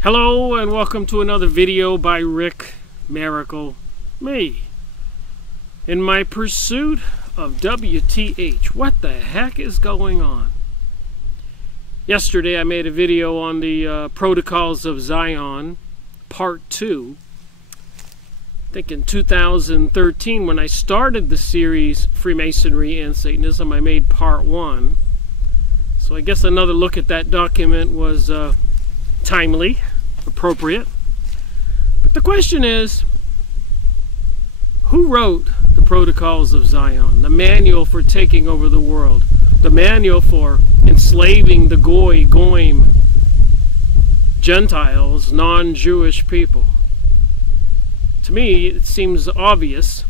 Hello and welcome to another video by Rick Miracle Me. In my pursuit of WTH, what the heck is going on? Yesterday I made a video on the Protocols of Zion, Part 2. I think in 2013 when I started the series Freemasonry and Satanism, I made Part 1. So I guess another look at that document was timely, appropriate. But the question is, who wrote the Protocols of Zion, the manual for taking over the world, the manual for enslaving the Goyim, Gentiles, non-Jewish people? To me, it seems obvious,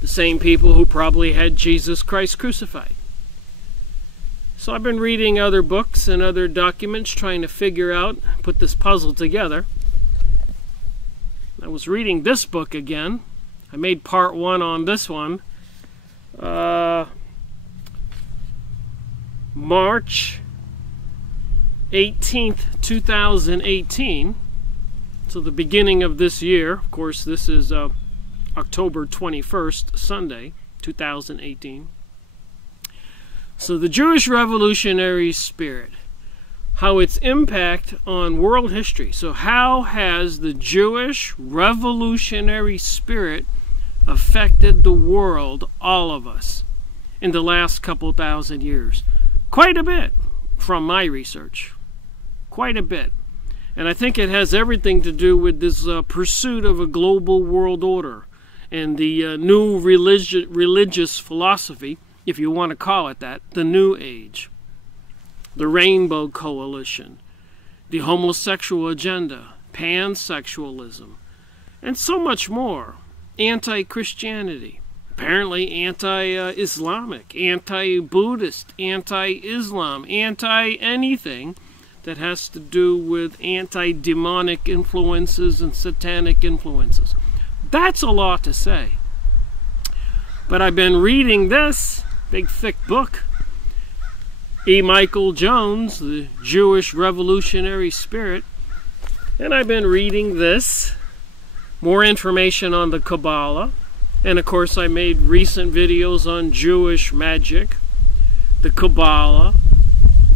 the same people who probably had Jesus Christ crucified. So I've been reading other books and other documents trying to figure out, put this puzzle together. I was reading this book again. I made Part 1 on this one. March 18th, 2018. So the beginning of this year. Of course, this is October 21st, Sunday, 2018. So the Jewish revolutionary spirit, how its impact on world history. So how has the Jewish revolutionary spirit affected the world, all of us, in the last couple thousand years? Quite a bit, from my research. Quite a bit. And I think it has everything to do with this pursuit of a global world order and the new religious philosophy, if you want to call it that, the New Age, the Rainbow Coalition, the homosexual agenda, pansexualism, and so much more. Anti-Christianity, apparently anti-Islamic, anti-Buddhist, anti-Islam, anti-anything that has to do with anti-demonic influences and satanic influences. That's a lot to say. But I've been reading this big thick book, E. Michael Jones, the Jewish revolutionary spirit, and I've been reading this, more information on the Kabbalah, and of course I made recent videos on Jewish magic, the Kabbalah,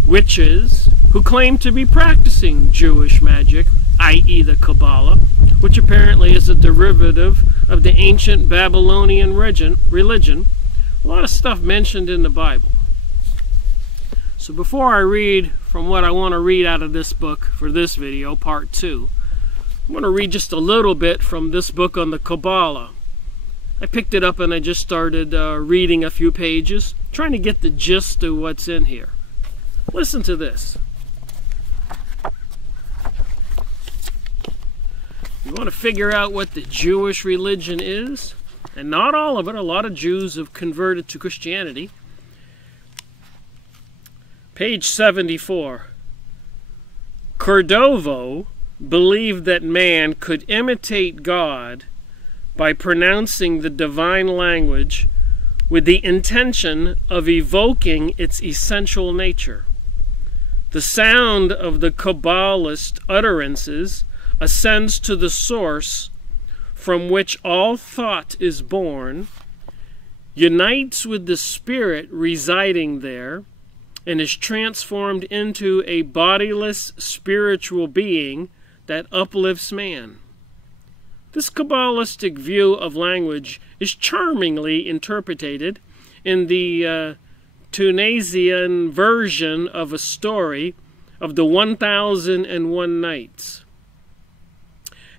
witches who claim to be practicing Jewish magic, i.e. the Kabbalah, which apparently is a derivative of the ancient Babylonian religion. A lot of stuff mentioned in the Bible. So before I read from what I want to read out of this book for this video, Part 2, I'm going to read just a little bit from this book on the Kabbalah. I picked it up and I just started reading a few pages, trying to get the gist of what's in here. Listen to this. You want to figure out what the Jewish religion is? And not all of it. A lot of Jews have converted to Christianity. Page 74. Cordovo believed that man could imitate God by pronouncing the divine language with the intention of evoking its essential nature. The sound of the Kabbalist utterances ascends to the source from which all thought is born, unites with the spirit residing there, and is transformed into a bodiless spiritual being that uplifts man. This Kabbalistic view of language is charmingly interpreted in the Tunisian version of a story of the 1001 Nights.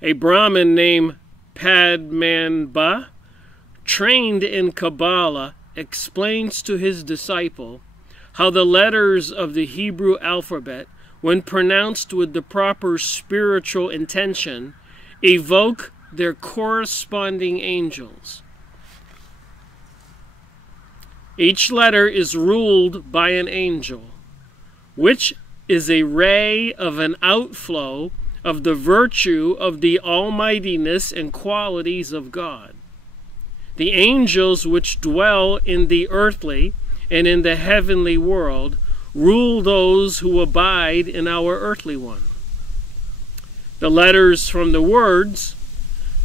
A Brahmin named Padmanabha, trained in Kabbalah, explains to his disciple how the letters of the Hebrew alphabet, when pronounced with the proper spiritual intention, evoke their corresponding angels. Each letter is ruled by an angel, which is a ray of an outflow of the virtue of the almightiness and qualities of God. The angels which dwell in the earthly and in the heavenly world rule those who abide in our earthly one. the letters from the words,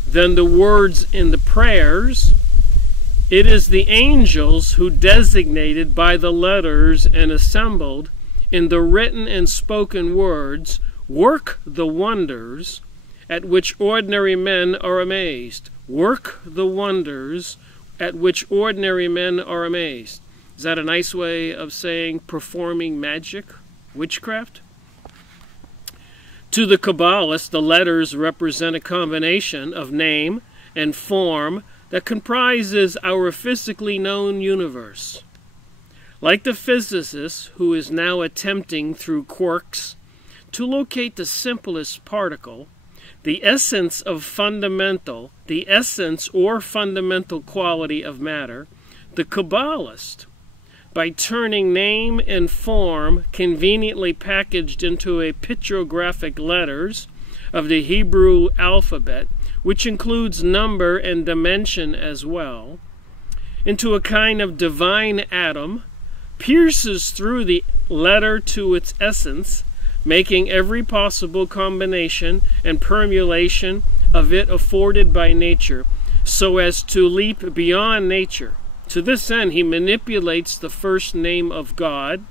then the words in the prayers. It is the angels who, designated by the letters and assembled in the written and spoken words, work the wonders at which ordinary men are amazed. Work the wonders at which ordinary men are amazed. Is that a nice way of saying performing magic, witchcraft? To the Kabbalists, the letters represent a combination of name and form that comprises our physically known universe. Like the physicist who is now attempting through quarks to locate the simplest particle, the essence or fundamental quality of matter, the Kabbalist, by turning name and form conveniently packaged into a pictographic letters of the Hebrew alphabet, which includes number and dimension as well, into a kind of divine atom, pierces through the letter to its essence, making every possible combination and permutation of it afforded by nature, so as to leap beyond nature. To this end, he manipulates the first name of God,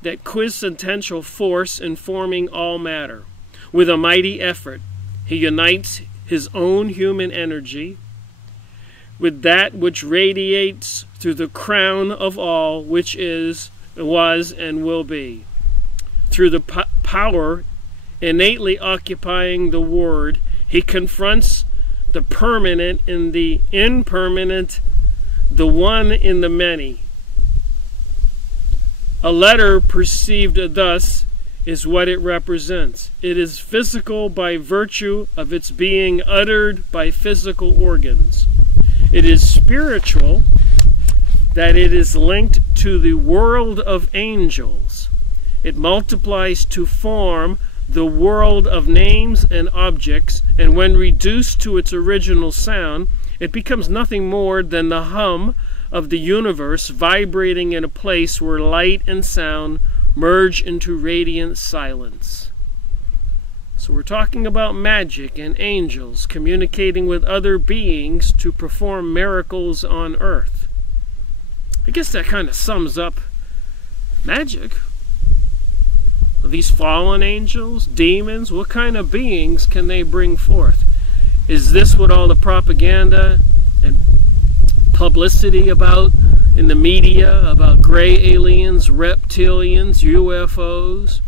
that quintessential force informing all matter. With a mighty effort, he unites his own human energy with that which radiates through the crown of all, which is, was, and will be. Through the power innately occupying the Word, he confronts the permanent in the impermanent, the one in the many. A letter perceived thus is what it represents. It is physical by virtue of its being uttered by physical organs. It is spiritual that it is linked to the world of angels. It multiplies to form the world of names and objects, and when reduced to its original sound, it becomes nothing more than the hum of the universe vibrating in a place where light and sound merge into radiant silence. So we're talking about magic and angels communicating with other beings to perform miracles on earth. I guess that kind of sums up magic. Are these fallen angels, demons? What kind of beings can they bring forth? Is this what all the propaganda and publicity about in the media about gray aliens, reptilians, UFOs?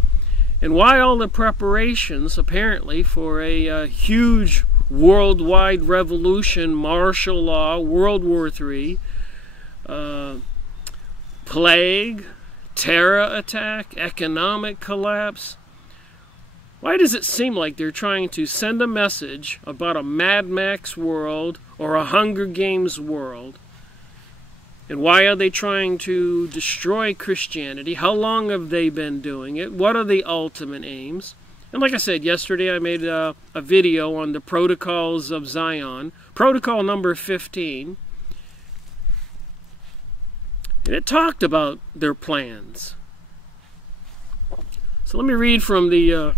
And why all the preparations, apparently, for a huge worldwide revolution, martial law, World War III, plague, terror attack, economic collapse? Why does it seem like they're trying to send a message about a Mad Max world or a Hunger Games world? And why are they trying to destroy Christianity? How long have they been doing it? What are the ultimate aims? And like I said yesterday, I made a video on the Protocols of Zion, protocol number 15. And it talked about their plans. So let me read from the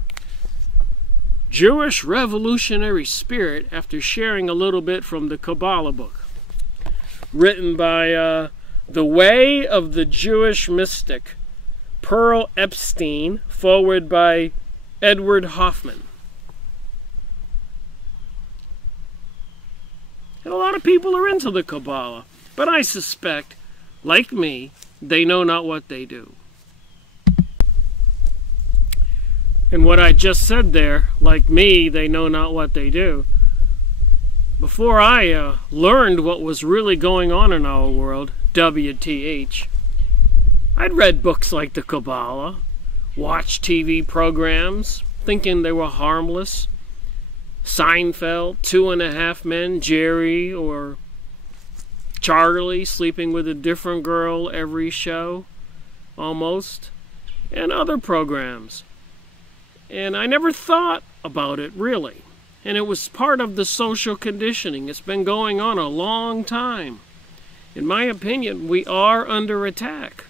Jewish revolutionary spirit after sharing a little bit from the Kabbalah book, written by The Way of the Jewish Mystic, Pearl Epstein, forward by Edward Hoffman. And a lot of people are into the Kabbalah, but I suspect, like me, they know not what they do. And what I just said there, like me, they know not what they do. Before I learned what was really going on in our world, WTH, I'd read books like the Kabbalah, watched TV programs, thinking they were harmless. Seinfeld, 2.5 Men, Jerry, or Charlie sleeping with a different girl every show, almost, and other programs. And I never thought about it, really. And it was part of the social conditioning. It's been going on a long time. In my opinion, we are under attack.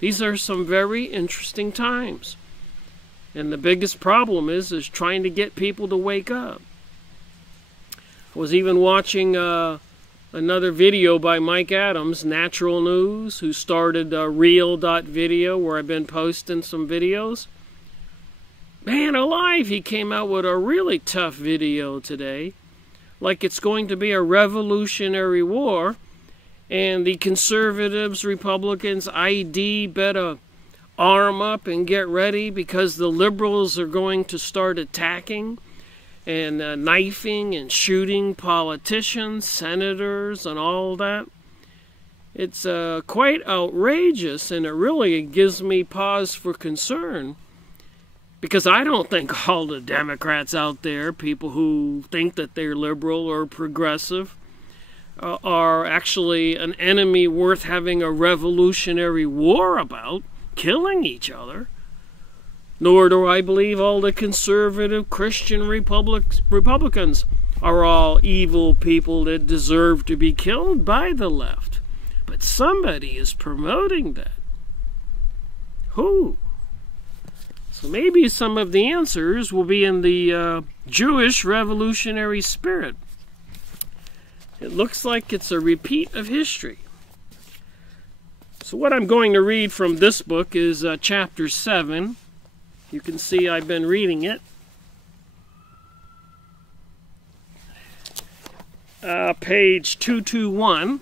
These are some very interesting times. And the biggest problem is trying to get people to wake up. I was even watching another video by Mike Adams, Natural News, who started Real.video, where I've been posting some videos. Man alive, he came out with a really tough video today. Like it's going to be a revolutionary war, and the conservatives, Republicans, ID better arm up and get ready because the liberals are going to start attacking and knifing and shooting politicians, senators, and all that. It's quite outrageous, and it really gives me pause for concern. Because I don't think all the Democrats out there, people who think that they're liberal or progressive, are actually an enemy worth having a revolutionary war about, killing each other. Nor do I believe all the conservative Christian Republicans are all evil people that deserve to be killed by the left. But somebody is promoting that. Who? So maybe some of the answers will be in the Jewish revolutionary spirit. It looks like it's a repeat of history. So what I'm going to read from this book is chapter 7. You can see I've been reading it. Page 221.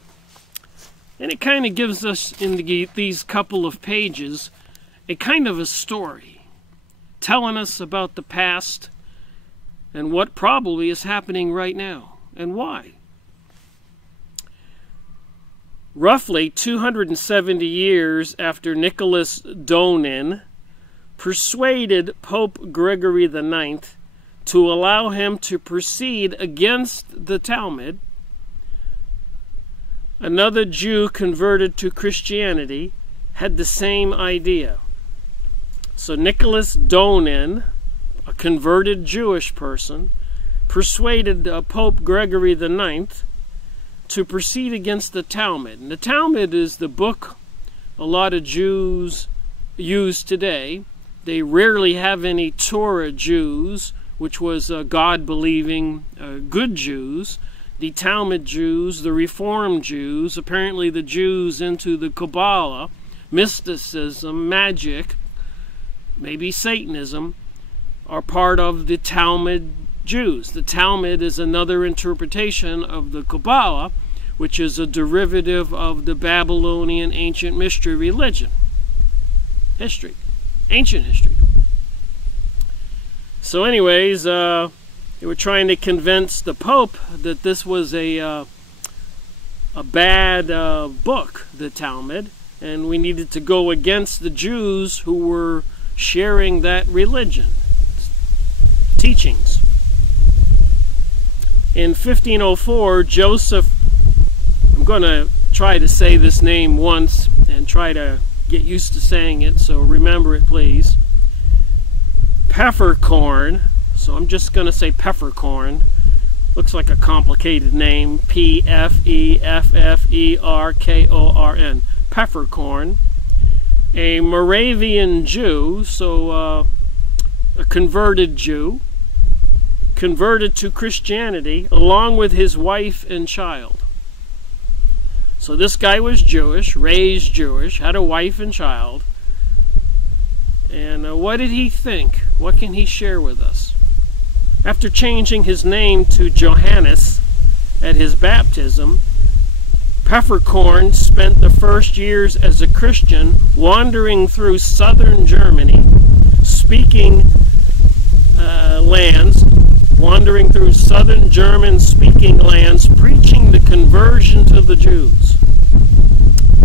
And it kind of gives us, in these couple of pages, a kind of a story, telling us about the past and what probably is happening right now and why. Roughly 270 years after Nicholas Donin persuaded Pope Gregory IX to allow him to proceed against the Talmud, another Jew converted to Christianity had the same idea. So Nicholas Donin, a converted Jewish person, persuaded Pope Gregory IX to proceed against the Talmud. And the Talmud is the book a lot of Jews use today. They rarely have any Torah Jews, which was God-believing good Jews. The Talmud Jews, the Reformed Jews, apparently the Jews into the Kabbalah, mysticism, magic, maybe Satanism, are part of the Talmud Jews. The Talmud is another interpretation of the Kabbalah, which is a derivative of the Babylonian ancient mystery religion. Ancient history. So anyways, they were trying to convince the Pope that this was a bad book, the Talmud, and we needed to go against the Jews who were sharing that religion, teachings. In 1504, Joseph, I'm going to try to say this name once and try to get used to saying it, so remember it please. Pfefferkorn, so I'm just going to say Pfefferkorn. Looks like a complicated name, P-F-E-F-F-E-R-K-O-R-N, Pfefferkorn. A Moravian Jew, so a converted Jew, converted to Christianity along with his wife and child. So this guy was Jewish, raised Jewish, had a wife and child. And what did he think? What can he share with us? After changing his name to Johannes at his baptism, Pfefferkorn spent the first years as a Christian wandering through southern Germany, speaking German-speaking lands, preaching the conversion to the Jews.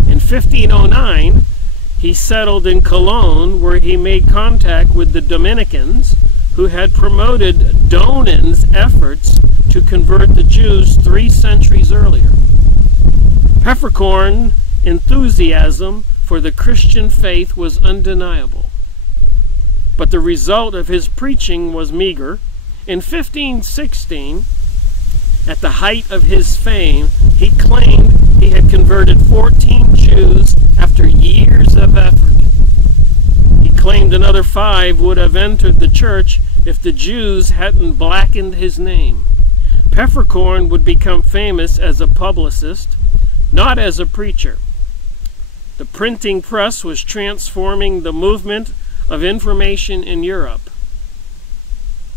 In 1509, he settled in Cologne, where he made contact with the Dominicans, who had promoted Donin's efforts to convert the Jews 3 centuries earlier. Pfefferkorn's enthusiasm for the Christian faith was undeniable, but the result of his preaching was meager. In 1516, at the height of his fame, he claimed he had converted 14 Jews after years of effort. He claimed another 5 would have entered the church if the Jews hadn't blackened his name. Pfefferkorn would become famous as a publicist, not as a preacher. The printing press was transforming the movement of information in Europe,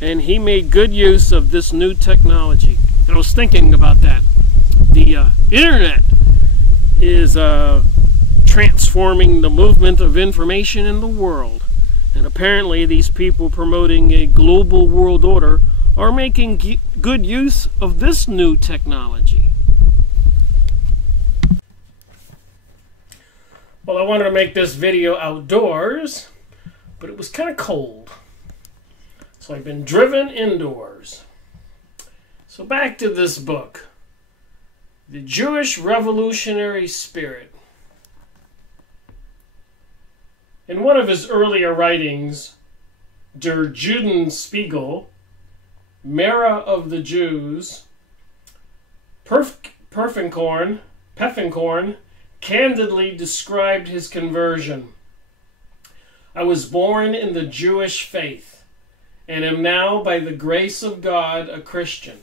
and he made good use of this new technology. I was thinking about that. The internet is transforming the movement of information in the world, and apparently these people promoting a global world order are making good use of this new technology. Well, I wanted to make this video outdoors, but it was kind of cold, so I've been driven indoors. So back to this book, The Jewish Revolutionary Spirit. In one of his earlier writings, Der Judenspiegel, Mirror of the Jews, Pfefferkorn candidly described his conversion. I was born in the Jewish faith, and am now, by the grace of God, a Christian.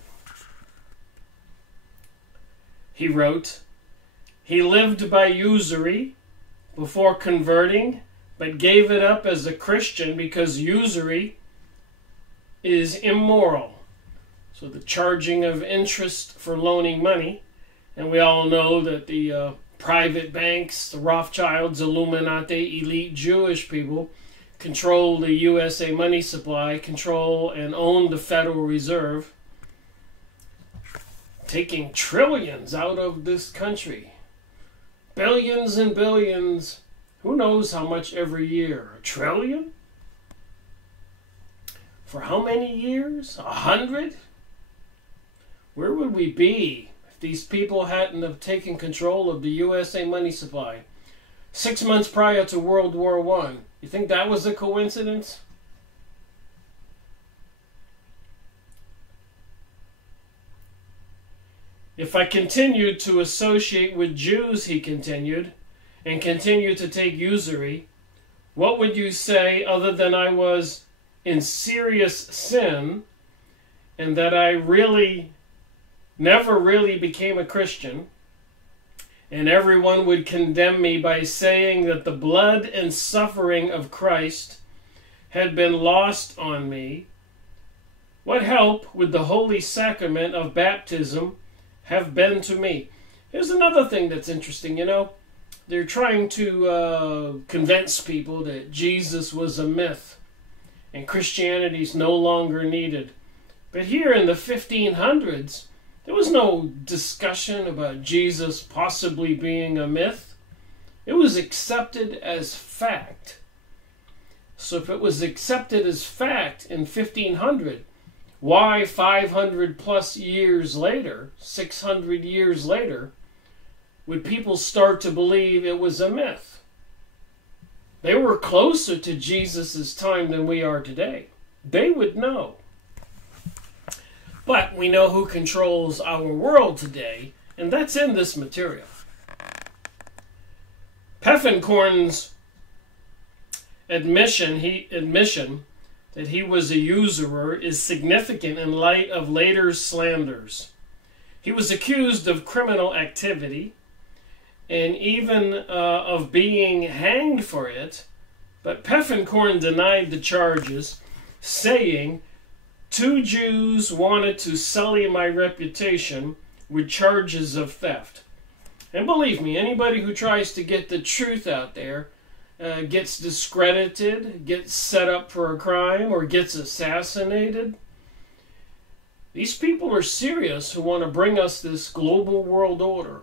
He wrote, he lived by usury before converting, but gave it up as a Christian because usury is immoral. So the charging of interest for loaning money, and we all know that the private banks, the Rothschilds, Illuminati, elite Jewish people, control the USA money supply, control and own the Federal Reserve, taking trillions out of this country. Billions and billions. Who knows how much every year? $1 trillion? For how many years? 100? Where would we be if these people hadn't have taken control of the USA money supply 6 months prior to World War I? You think that was a coincidence? If I continued to associate with Jews, he continued, and continued to take usury, what would you say other than I was in serious sin and that I never really became a Christian, and everyone would condemn me by saying that the blood and suffering of Christ had been lost on me? What help would the holy sacrament of baptism have been to me? Here's another thing that's interesting, They're trying to convince people that Jesus was a myth and Christianity's no longer needed. But here in the 1500s, there was no discussion about Jesus possibly being a myth. It was accepted as fact. So if it was accepted as fact in 1500, why 500 plus years later, 600 years later, would people start to believe it was a myth? They were closer to Jesus' time than we are today. They would know. But we know who controls our world today, and that's in this material. Pfefferkorn's admission that he was a usurer is significant in light of later slanders. He was accused of criminal activity and even of being hanged for it, but Pfefferkorn denied the charges, saying, 2 Jews wanted to sully my reputation with charges of theft. And believe me, anybody who tries to get the truth out there gets discredited, gets set up for a crime, or gets assassinated. These people are serious who want to bring us this global world order.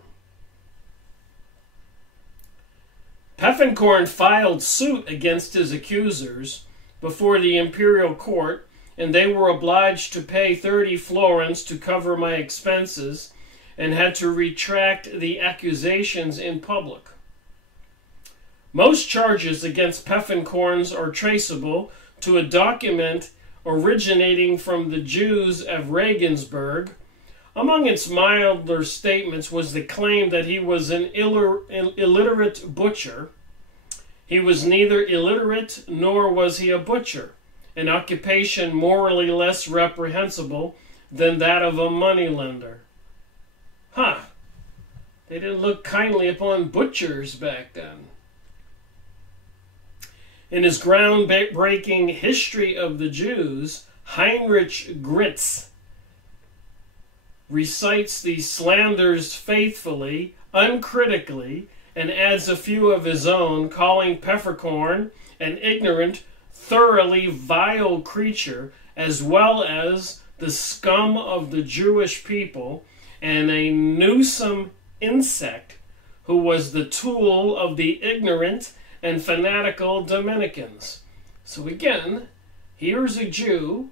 Pfefferkorn filed suit against his accusers before the imperial court, and they were obliged to pay 30 florins to cover my expenses and had to retract the accusations in public. Most charges against Pfefferkorn are traceable to a document originating from the Jews of Regensburg. Among its milder statements was the claim that he was an illiterate butcher. He was neither illiterate nor was he a butcher, an occupation morally less reprehensible than that of a moneylender. Huh. They didn't look kindly upon butchers back then. In his groundbreaking History of the Jews, Heinrich Gritz recites these slanders faithfully, uncritically, and adds a few of his own, calling Pfefferkorn an ignorant, thoroughly vile creature, as well as the scum of the Jewish people, and a noosome insect who was the tool of the ignorant and fanatical Dominicans. So again, here's a Jew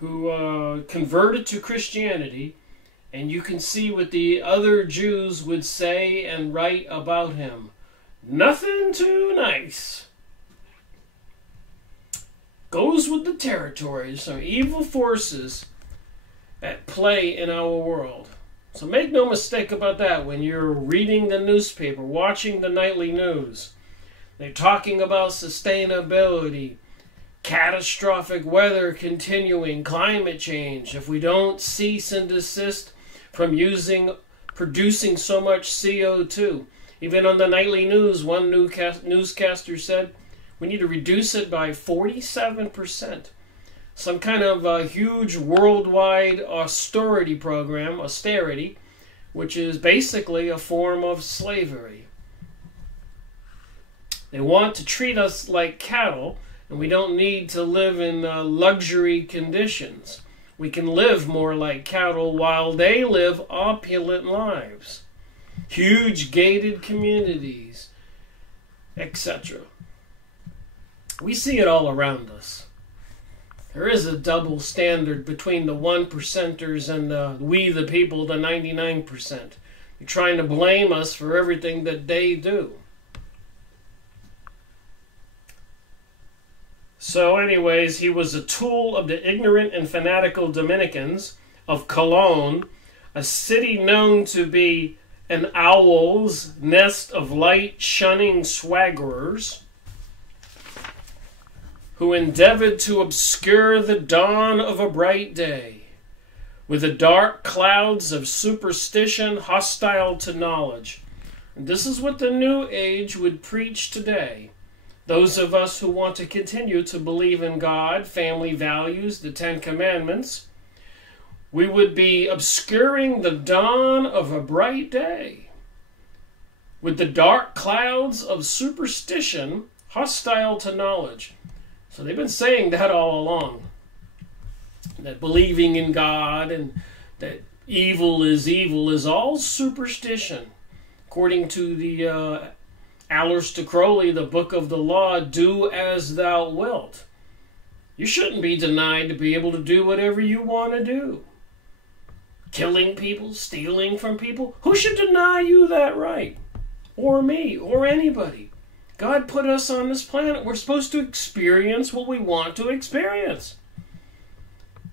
who converted to Christianity, and you can see what the other Jews would say and write about him. Nothing too nice. Goes with the territory. Some evil forces at play in our world. So make no mistake about that when you're reading the newspaper, watching the nightly news. They're talking about sustainability, catastrophic weather continuing, climate change. If we don't cease and desist from producing so much CO2. Even on the nightly news, one newscaster said, we need to reduce it by 47%. Some kind of a huge worldwide austerity program, which is basically a form of slavery. They want to treat us like cattle, and we don't need to live in luxury conditions. We can live more like cattle while they live opulent lives. Huge gated communities, etc. We see it all around us. There is a double standard between the 1%ers and we the people, the 99%. They're trying to blame us for everything that they do. So anyways, he was a tool of the ignorant and fanatical Dominicans of Cologne, a city known to be an owl's nest of light-shunning swaggerers who endeavored to obscure the dawn of a bright day with the dark clouds of superstition hostile to knowledge. And this is what the New Age would preach today. Those of us who want to continue to believe in God, family values, the Ten Commandments, we would be obscuring the dawn of a bright day with the dark clouds of superstition hostile to knowledge. So they've been saying that all along, that believing in God and that evil is all superstition. According to the Aleister Crowley, the Book of the Law, do as thou wilt. You shouldn't be denied to be able to do whatever you want to do. Killing people, stealing from people, who should deny you that right? Or me, or anybody. God put us on this planet. We're supposed to experience what we want to experience.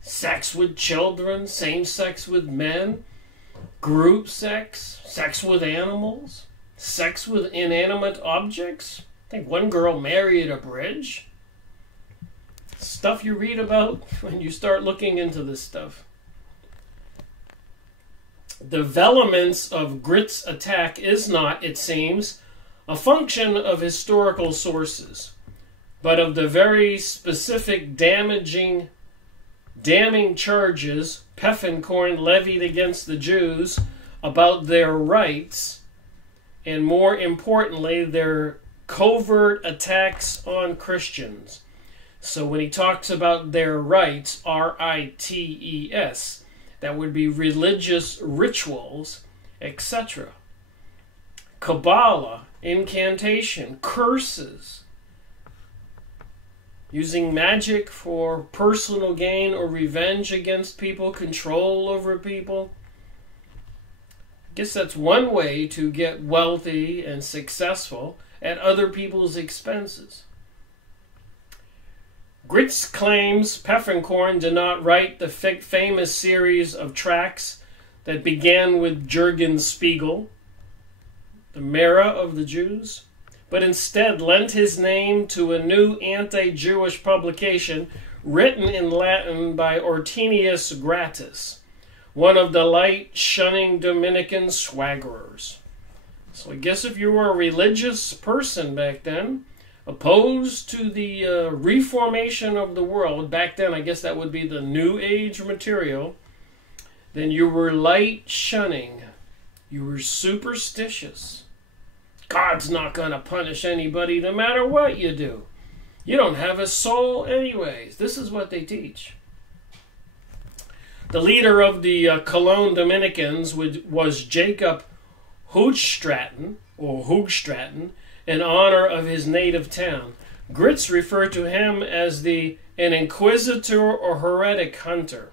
Sex with children, same sex with men, group sex, sex with animals, sex with inanimate objects. I think one girl married a bridge. Stuff you read about when you start looking into this stuff. The developments of Grit's attack is not, it seems, a function of historical sources, but of the very specific damning charges Pfefferkorn levied against the Jews about their rights, and more importantly, their covert attacks on Christians. So when he talks about their rights, R-I-T-E-S, that would be religious rituals, etc. Kabbalah, incantation, curses, using magic for personal gain or revenge against people, control over people. I guess that's one way to get wealthy and successful at other people's expenses. Gritz claims Pfefferkorn did not write the famous series of tracts that began with Jürgen Spiegel, the Mara of the Jews, but instead lent his name to a new anti-Jewish publication written in Latin by Ortenius Gratus, one of the light-shunning Dominican swaggerers. So I guess if you were a religious person back then, opposed to the reformation of the world, back then I guess that would be the New Age material, then you were light-shunning. You were superstitious. God's not going to punish anybody no matter what you do. You don't have a soul anyways. This is what they teach. The leader of the Cologne Dominicans was Jacob Hoogstraten, in honor of his native town. Grits referred to him as an inquisitor or heretic hunter,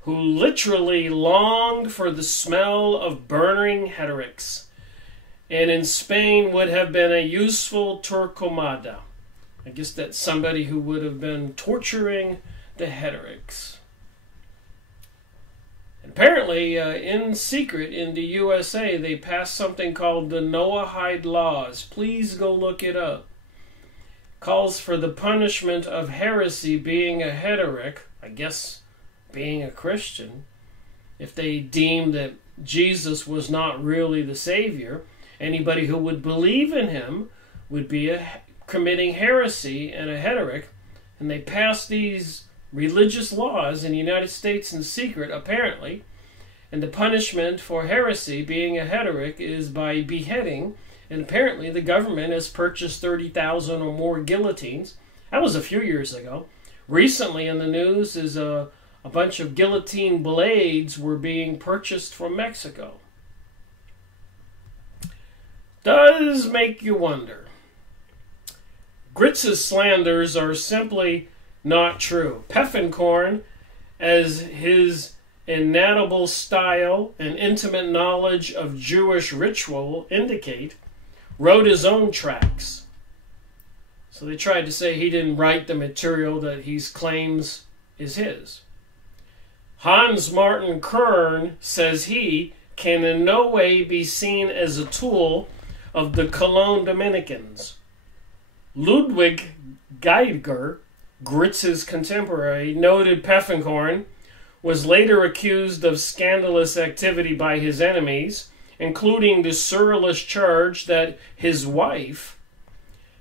who literally longed for the smell of burning heretics, and in Spain would have been a useful turcomada. I guess that's somebody who would have been torturing the heretics. Apparently, in secret in the USA, they passed something called the Noahide Laws. Please go look it up. Calls for the punishment of heresy being a heretic, I guess being a Christian, if they deemed that Jesus was not really the Savior. Anybody who would believe in him would be committing heresy and a heretic, and they passed these religious laws in the United States in secret, apparently, and the punishment for heresy, being a heretic, is by beheading, and apparently the government has purchased 30,000 or more guillotines. That was a few years ago. Recently in the news is a bunch of guillotine blades were being purchased from Mexico. Does make you wonder. Grits' slanders are simply not true. Pfefferkorn, as his inaudible style and intimate knowledge of Jewish ritual indicate, wrote his own tracts. So they tried to say he didn't write the material that he claims is his. Hans Martin Kern says he can in no way be seen as a tool of the Cologne Dominicans. Ludwig Geiger, Grits' contemporary, noted Pfefferkorn was later accused of scandalous activity by his enemies, including the scurrilous charge that his wife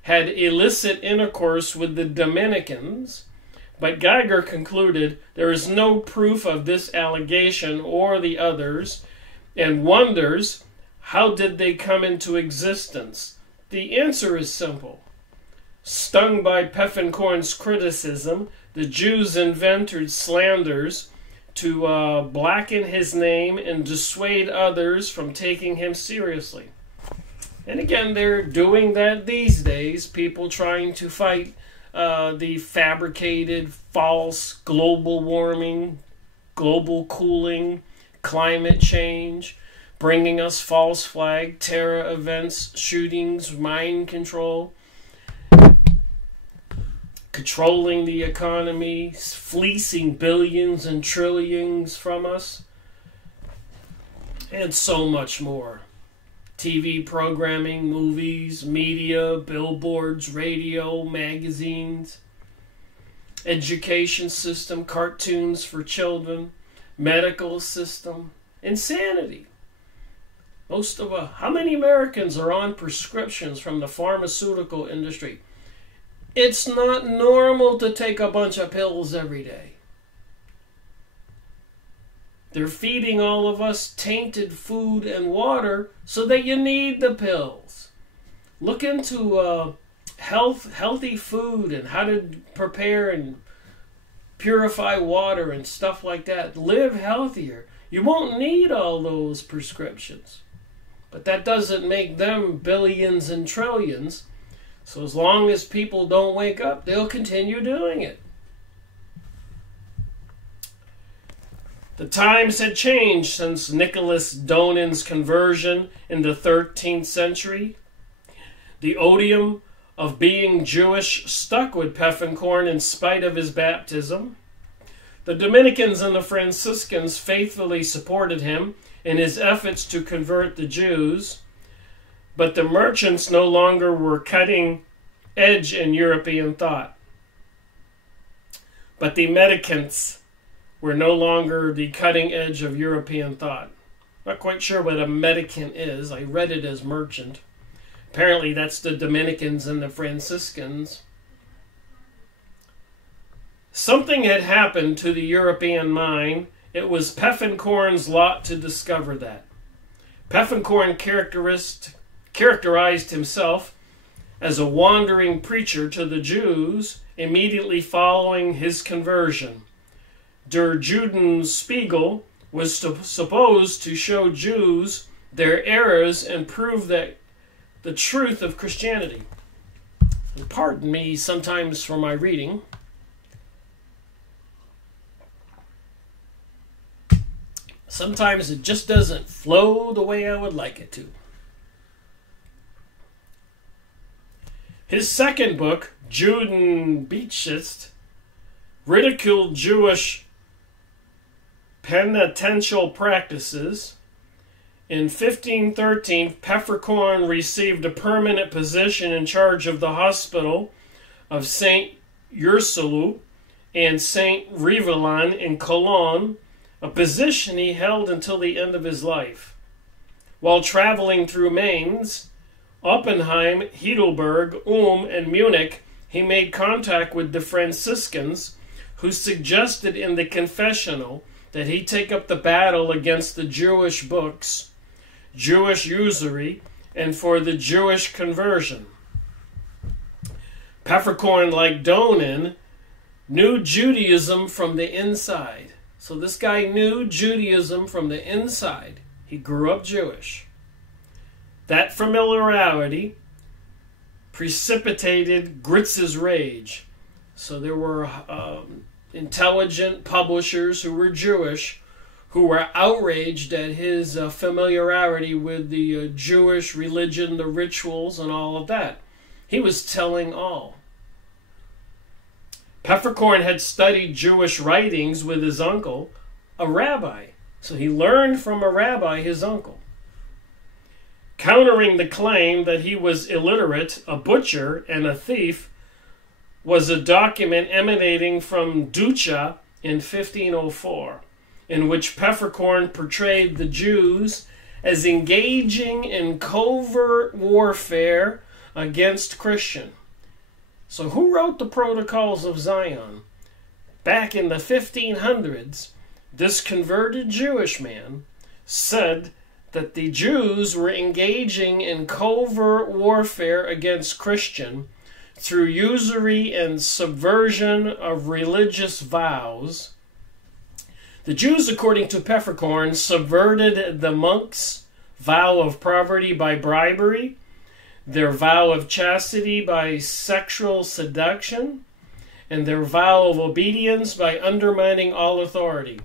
had illicit intercourse with the Dominicans, but Geiger concluded there is no proof of this allegation or the others, and wonders, how did they come into existence? The answer is simple. Stung by Pfefferkorn's criticism, the Jews invented slanders to blacken his name and dissuade others from taking him seriously. And again, they're doing that these days, people trying to fight the fabricated, false global warming, global cooling, climate change, bringing us false flag, terror events, shootings, mind control, controlling the economy, fleecing billions and trillions from us, and so much more. TV programming, movies, media, billboards, radio, magazines, education system, cartoons for children, medical system, insanity. How many Americans are on prescriptions from the pharmaceutical industry? It's not normal to take a bunch of pills every day. They're feeding all of us tainted food and water so that you need the pills. Look into healthy food and how to prepare and purify water and stuff like that. Live healthier. You won't need all those prescriptions. But that doesn't make them billions and trillions. So as long as people don't wake up, they'll continue doing it. The times had changed since Nicholas Donan's conversion in the 13th century. The odium of being Jewish stuck with Pfefferkorn in spite of his baptism. The Dominicans and the Franciscans faithfully supported him in his efforts to convert the Jews. But the merchants no longer were cutting edge in European thought. But the medicants were no longer the cutting edge of European thought. Not quite sure what a medicant is. I read it as merchant. Apparently that's the Dominicans and the Franciscans. Something had happened to the European mind. It was Pfannkorn's lot to discover that. Pfannkorn characterized himself as a wandering preacher to the Jews immediately following his conversion. Der Judenspiegel was supposed to show Jews their errors and prove that the truth of Christianity. And pardon me sometimes for my reading. Sometimes it just doesn't flow the way I would like it to. His second book, Judenbeachist, ridiculed Jewish penitential practices. In 1513, Pfannkorn received a permanent position in charge of the hospital of St. Ursula and St. Rivelan in Cologne, a position he held until the end of his life. While traveling through Mainz, Oppenheim, Heidelberg, and Munich, he made contact with the Franciscans, who suggested in the confessional that he take up the battle against the Jewish books, Jewish usury, and for the Jewish conversion. Pfannkorn, like Donin, knew Judaism from the inside. So this guy knew Judaism from the inside. He grew up Jewish. That familiarity precipitated Gritz's rage. So there were intelligent publishers who were Jewish who were outraged at his familiarity with the Jewish religion, the rituals, and all of that. He was telling all. Pfannkorn had studied Jewish writings with his uncle, a rabbi. So he learned from a rabbi, his uncle. Countering the claim that he was illiterate, a butcher, and a thief was a document emanating from Ducha in 1504, in which Pfannkorn portrayed the Jews as engaging in covert warfare against Christians. So who wrote the Protocols of Zion? Back in the 1500s, this converted Jewish man said that the Jews were engaging in covert warfare against Christians through usury and subversion of religious vows. The Jews, according to Pfannkorn, subverted the monks' vow of poverty by bribery, their vow of chastity by sexual seduction, and their vow of obedience by undermining all authority.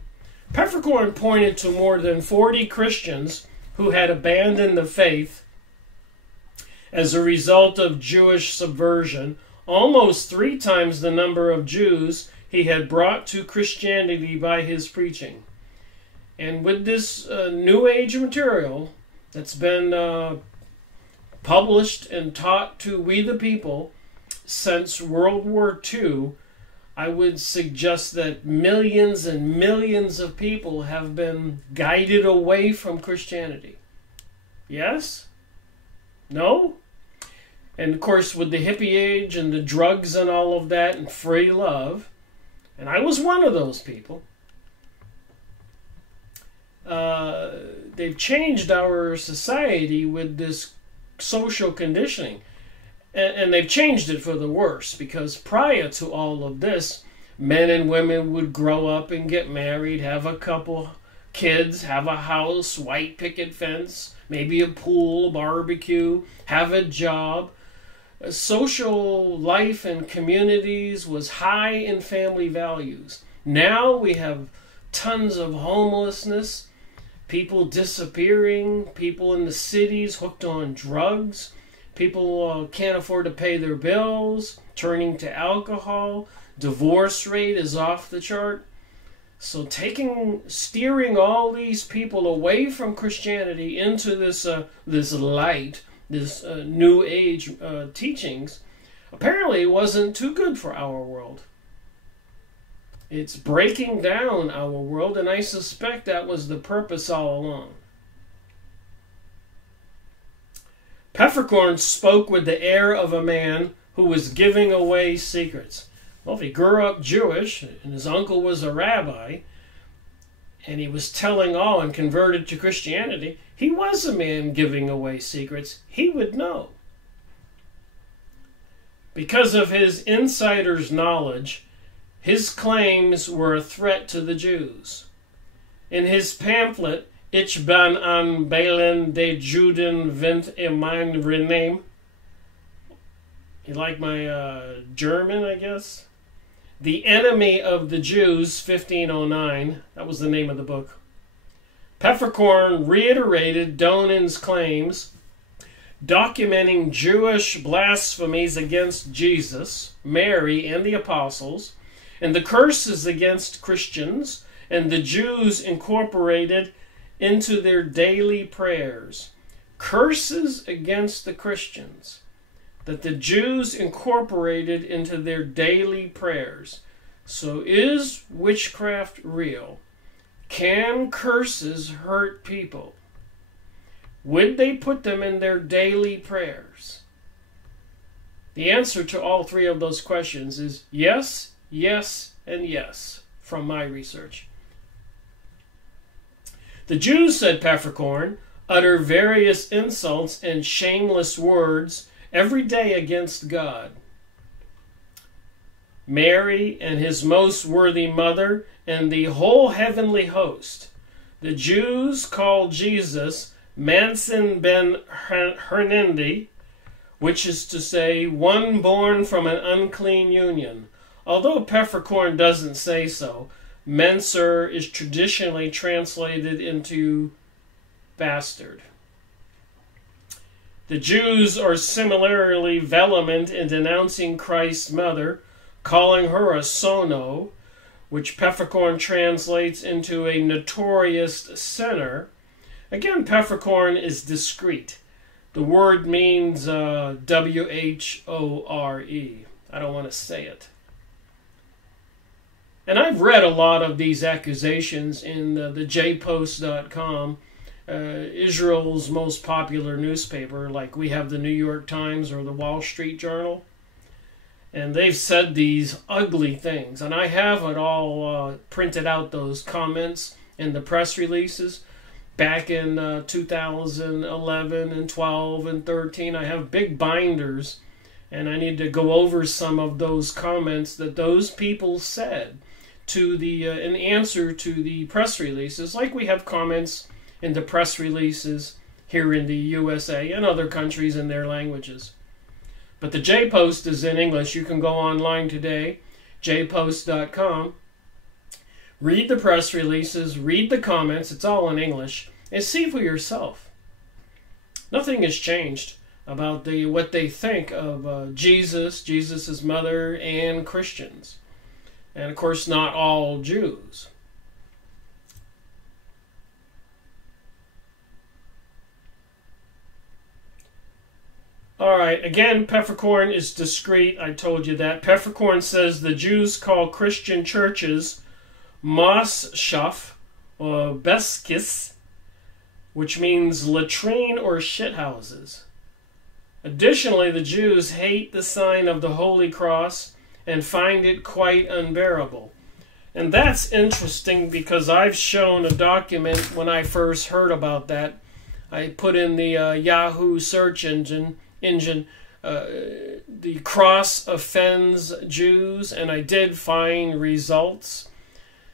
Pfannkorn pointed to more than 40 Christians who had abandoned the faith as a result of Jewish subversion, almost 3 times the number of Jews he had brought to Christianity by his preaching. And with this New Age material that's been published and taught to we the people since World War II, I would suggest that millions and millions of people have been guided away from Christianity. Yes? No? And of course, with the hippie age and the drugs and all of that and free love, and I was one of those people, they've changed our society with this social conditioning. And they've changed it for the worse, because prior to all of this, men and women would grow up and get married, have a couple kids, have a house, white picket fence, maybe a pool, a barbecue, have a job. Social life in communities was high in family values. Now we have tons of homelessness, people disappearing, people in the cities hooked on drugs. People can't afford to pay their bills, turning to alcohol. Divorce rate is off the chart. So steering all these people away from Christianity into this light, this New Age teachings, apparently wasn't too good for our world. It's breaking down our world, and I suspect that was the purpose all along. Peppercorn spoke with the air of a man who was giving away secrets. Well, if he grew up Jewish, and his uncle was a rabbi, and he was telling all and converted to Christianity, he was a man giving away secrets. He would know. Because of his insider's knowledge, his claims were a threat to the Jews. In his pamphlet, Ich ben an Balen de Juden vint in mein Renem. You like my German, I guess? The Enemy of the Jews, 1509. That was the name of the book. Peppercorn reiterated Donan's claims, documenting Jewish blasphemies against Jesus, Mary, and the apostles, and the curses against Christians, and the Jews incorporated into their daily prayers. Curses against the Christians that the Jews incorporated into their daily prayers. So is witchcraft real? Can curses hurt people? Would they put them in their daily prayers? The answer to all three of those questions is yes, yes, and yes, from my research. The Jews, said Peppercorn, utter various insults and shameless words every day against God. Mary and his most worthy mother and the whole heavenly host. The Jews call Jesus Manson ben Hernendi, which is to say, one born from an unclean union. Although Peppercorn doesn't say so, Menser is traditionally translated into bastard. The Jews are similarly vehement in denouncing Christ's mother, calling her a sono, which Peppercorn translates into a notorious sinner. Again, Peppercorn is discreet. The word means W-H-O-R-E. I don't want to say it. And I've read a lot of these accusations in the jpost.com, Israel's most popular newspaper, like we have the New York Times or the Wall Street Journal. And they've said these ugly things. And I have it all printed out, those comments in the press releases. Back in 2011 and 12 and 13, I have big binders. And I need to go over some of those comments that those people said to the in answer to the press releases, like we have comments in the press releases here in the USA and other countries in their languages. But the J-Post is in English. You can go online today, jpost.com, read the press releases, read the comments, it's all in English, and see for yourself. Nothing has changed about what they think of Jesus, Jesus' mother, and Christians. And of course, not all Jews. All right, again, Peppercorn is discreet. I told you that. Peppercorn says the Jews call Christian churches Moschaf or Beskis, which means latrine or shithouses. Additionally, the Jews hate the sign of the Holy Cross and find it quite unbearable. And that's interesting because I've shown a document when I first heard about that. I put in the Yahoo search engine, the cross offends Jews, and I did find results.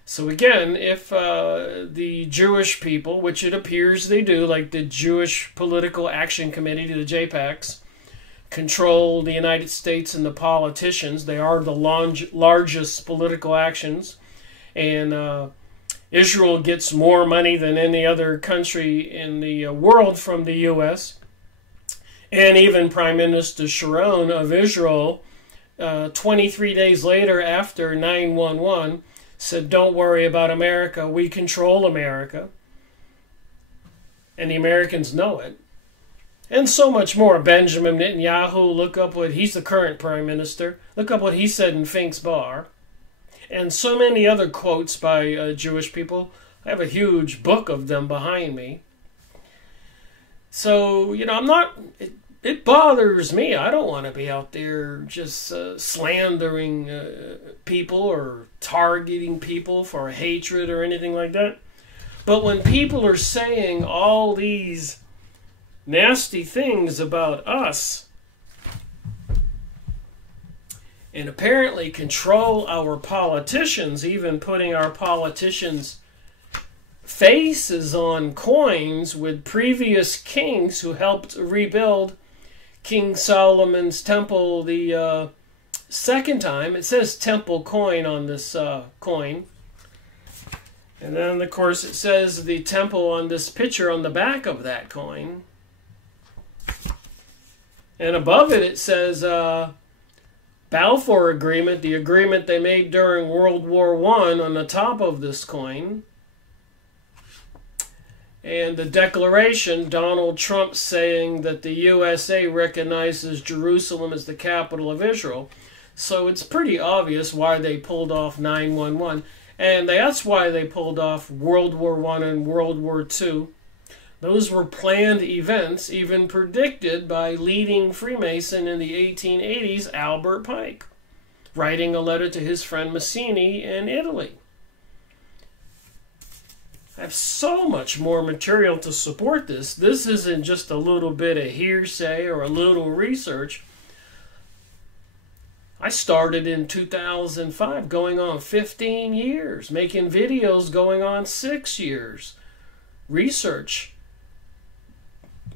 So again, if the Jewish people, which it appears they do, like the Jewish Political Action Committee, the JPACs, control the United States and the politicians, they are the largest political actions, and Israel gets more money than any other country in the world from the U.S., and even Prime Minister Sharon of Israel, 23 days later after 9/11, said, don't worry about America, we control America. And the Americans know it. and so much more. Benjamin Netanyahu, look up what he's the current prime minister. Look up what he said in Fink's Bar. And so many other quotes by Jewish people. I have a huge book of them behind me. So, I'm not... It bothers me. I don't want to be out there just slandering people or targeting people for hatred or anything like that. But when people are saying all these nasty things about us and apparently control our politicians, even putting our politicians' faces on coins with previous kings who helped rebuild King Solomon's temple the second time. It says temple coin on this coin. And then, of course, it says the temple on this picture on the back of that coin. And above it, it says Balfour Agreement, the agreement they made during World War I, on the top of this coin. And the declaration, Donald Trump saying that the USA recognizes Jerusalem as the capital of Israel. So it's pretty obvious why they pulled off 9/11. And that's why they pulled off World War I and World War II. Those were planned events, even predicted by leading Freemason in the 1880s, Albert Pike, writing a letter to his friend Mazzini in Italy. I have so much more material to support this. This isn't just a little bit of hearsay or a little research. I started in 2005, going on 15 years, making videos going on 6 years. Research,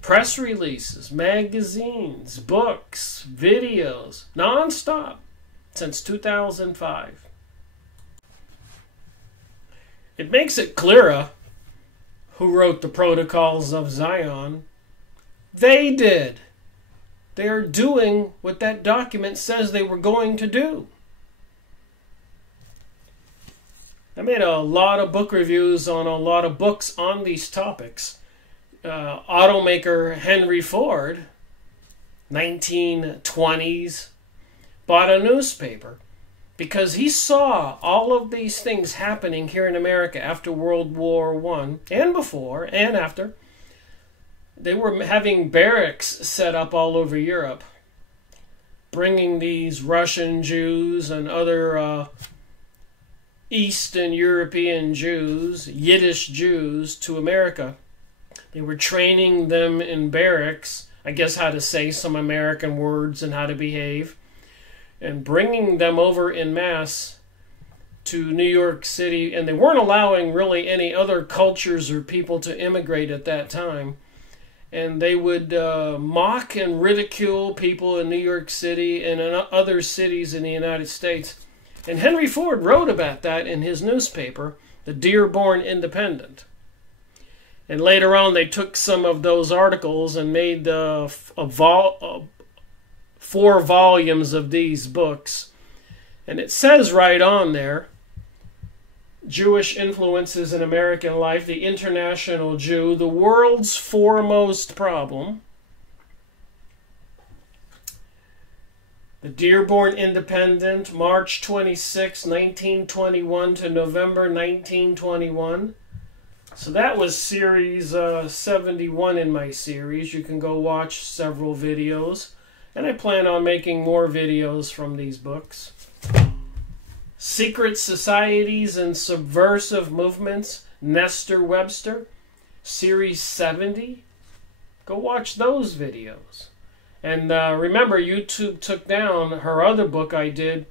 press releases, magazines, books, videos, non-stop since 2005. It makes it clearer who wrote the Protocols of Zion. They did. They're doing what that document says they were going to do. I made a lot of book reviews on a lot of books on these topics. Automaker Henry Ford, 1920s, bought a newspaper because he saw all of these things happening here in America after World War I, and before and after. They were having barracks set up all over Europe, bringing these Russian Jews and other Eastern European Jews, Yiddish Jews, to America. They were training them in barracks, I guess how to say some American words and how to behave, and bringing them over en masse to New York City. And they weren't allowing really any other cultures or people to immigrate at that time. And they would mock and ridicule people in New York City and in other cities in the United States. And Henry Ford wrote about that in his newspaper, the Dearborn Independent. And later on, they took some of those articles and made 4 volumes of these books. And it says right on there, Jewish Influences in American Life, the International Jew, the World's Foremost Problem. The Dearborn Independent, March 26, 1921 to November 1921. So that was series 71 in my series. You can go watch several videos. And I plan on making more videos from these books. Secret Societies and Subversive Movements, Nestor Webster, series 70. Go watch those videos. And remember, YouTube took down her other book I did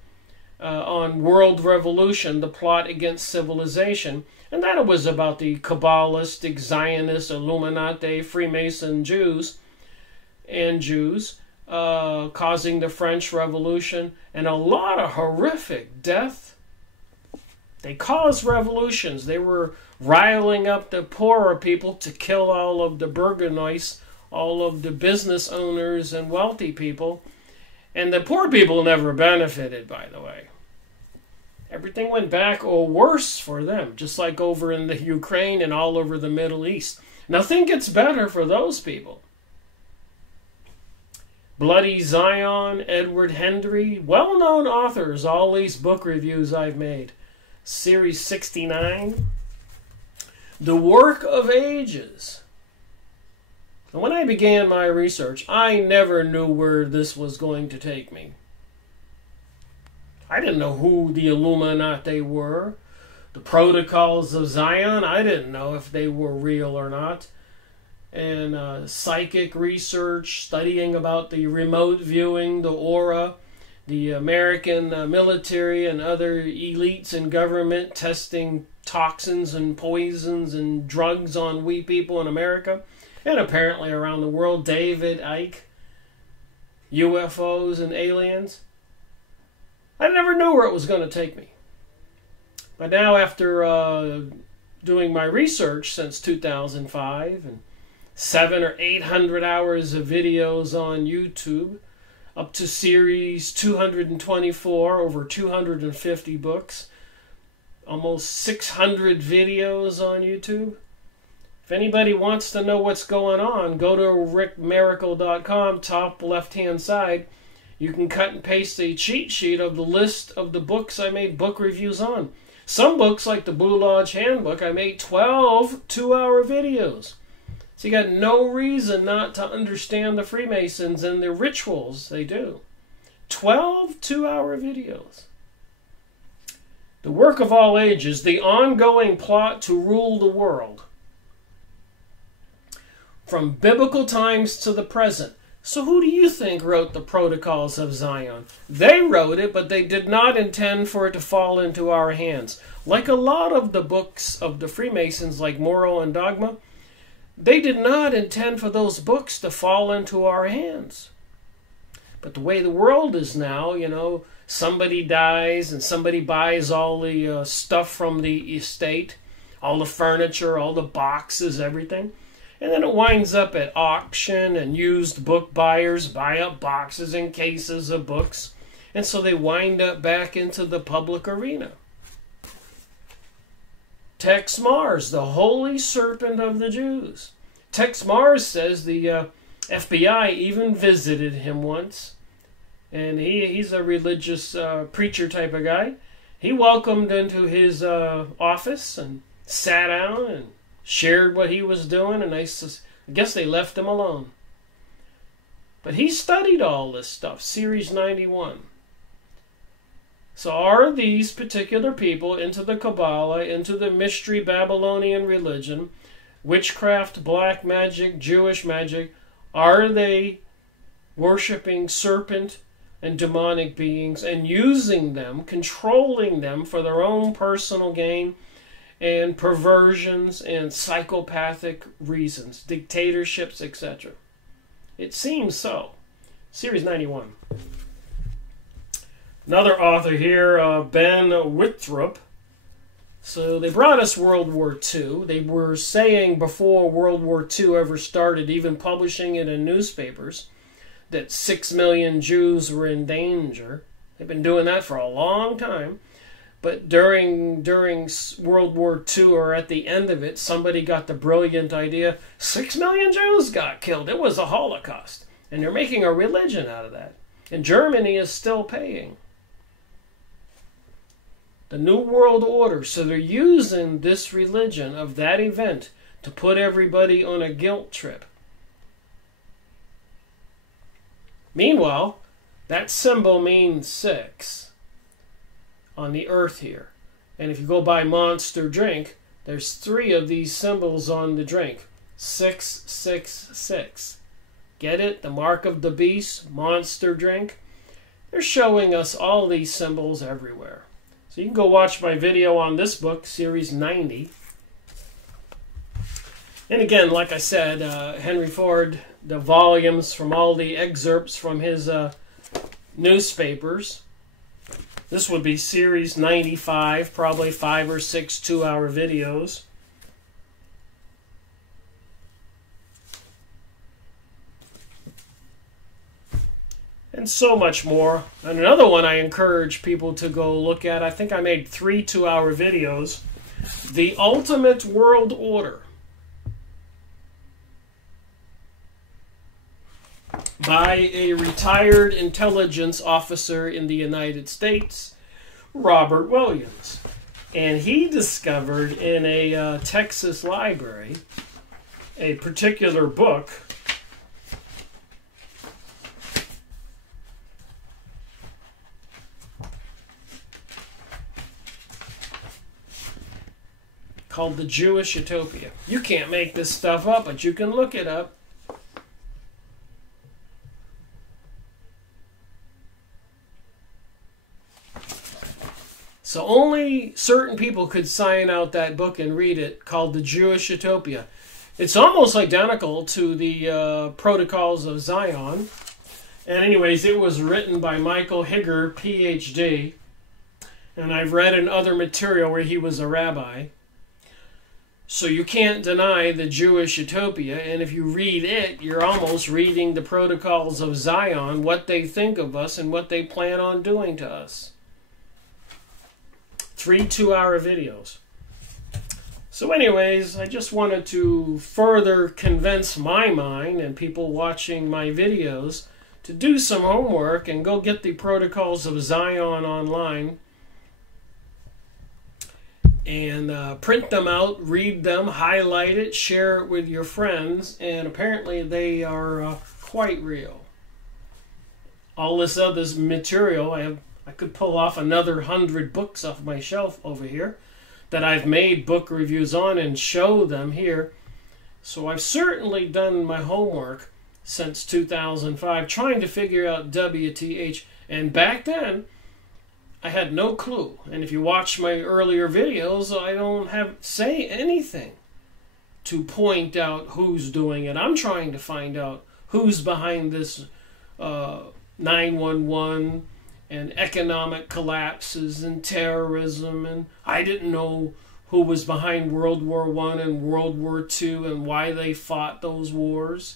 on World Revolution, The Plot Against Civilization. And that was about the Kabbalistic, Zionist, Illuminati, Freemason Jews causing the French Revolution and a lot of horrific death. They caused revolutions. They were riling up the poorer people to kill all of the bourgeois, all of the business owners and wealthy people. And the poor people never benefited, by the way. Everything went back or worse for them, just like over in the Ukraine and all over the Middle East. Nothing gets better for those people. Bloody Zion, Edward Hendry, well-known authors, all these book reviews I've made. Series 69, The Work of Ages. And when I began my research, I never knew where this was going to take me. I didn't know who the Illuminati were. The Protocols of Zion, I didn't know if they were real or not. And psychic research, studying about the remote viewing, the aura, the American military and other elites in government testing toxins and poisons and drugs on we people in America and apparently around the world. David Icke, UFOs and aliens. I never knew where it was going to take me. But now after doing my research since 2005 and 700 or 800 hours of videos on YouTube, up to series 224, over 250 books, almost 600 videos on YouTube. If anybody wants to know what's going on, go to rickmiracle.com, top left-hand side. You can cut and paste a cheat sheet of the list of the books I made book reviews on. Some books, like the Blue Lodge Handbook, I made 12 two-hour videos. So you got no reason not to understand the Freemasons and their rituals they do. 12 two-hour videos. The Work of All Ages, the ongoing plot to rule the world. From biblical times to the present. So who do you think wrote the Protocols of Zion? They wrote it, but they did not intend for it to fall into our hands. Like a lot of the books of the Freemasons, like Moral and Dogma, they did not intend for those books to fall into our hands. But the way the world is now, you know, somebody dies and somebody buys all the stuff from the estate, all the furniture, all the boxes, everything. And then it winds up at auction, and used book buyers buy up boxes and cases of books. And so they wind up back into the public arena. Tex Mars, the holy serpent of the Jews. Tex Mars says the FBI even visited him once. And he's a religious preacher type of guy. He welcomed into his office and sat down and shared what he was doing. And I guess they left him alone. But he studied all this stuff, Series 91. So are these particular people into the Kabbalah, into the mystery Babylonian religion, witchcraft, black magic, Jewish magic, are they worshiping serpent and demonic beings and using them, controlling them for their own personal gain and perversions and psychopathic reasons, dictatorships, etc.? It seems so. Series 91. Another author here, Ben Withrop. So they brought us World War II. They were saying before World War II ever started, even publishing it in newspapers, that 6 million Jews were in danger. They've been doing that for a long time. But during World War II, or at the end of it, somebody got the brilliant idea, 6 million Jews got killed. It was a Holocaust. And they're making a religion out of that. And Germany is still paying. The New World Order. So they're using this religion of that event to put everybody on a guilt trip. Meanwhile, that symbol means 6 on the earth here. And if you go buy Monster drink, there's 3 of these symbols on the drink. 666. Get it? The mark of the beast, Monster drink. They're showing us all these symbols everywhere. So you can go watch my video on this book, Series 90. And again, like I said, Henry Ford, the volumes from all the excerpts from his newspapers. This would be Series 95, probably 5 or 6 two-hour videos. And so much more. And another one I encourage people to go look at, I think I made 3 two-hour videos, The Ultimate World Order. by a retired intelligence officer in the United States, Robert Williams. And he discovered in a Texas library a particular book called the Jewish Utopia. You can't make this stuff up, but you can look it up. So only certain people could sign out that book and read it, called the Jewish Utopia. It's almost identical to the Protocols of Zion. And anyways, it was written by Michael Higger, PhD. And I've read in other material where he was a rabbi. So you can't deny the Jewish Utopia, and if you read it, you're almost reading the Protocols of Zion, what they think of us and what they plan on doing to us. 3 2-hour videos. So anyways, I just wanted to further convince my mind and people watching my videos to do some homework and go get the Protocols of Zion online and print them out, read them, highlight it, share it with your friends, and apparently they are quite real. All this other material, I could pull off another 100 books off my shelf over here that I've made book reviews on and show them here. So I've certainly done my homework since 2005, trying to figure out WTH, and back then, I had no clue. And if you watch my earlier videos, I don't say anything to point out who's doing it. I'm trying to find out who's behind this 9/11 and economic collapses and terrorism. And I didn't know who was behind World War I and World War II and why they fought those wars.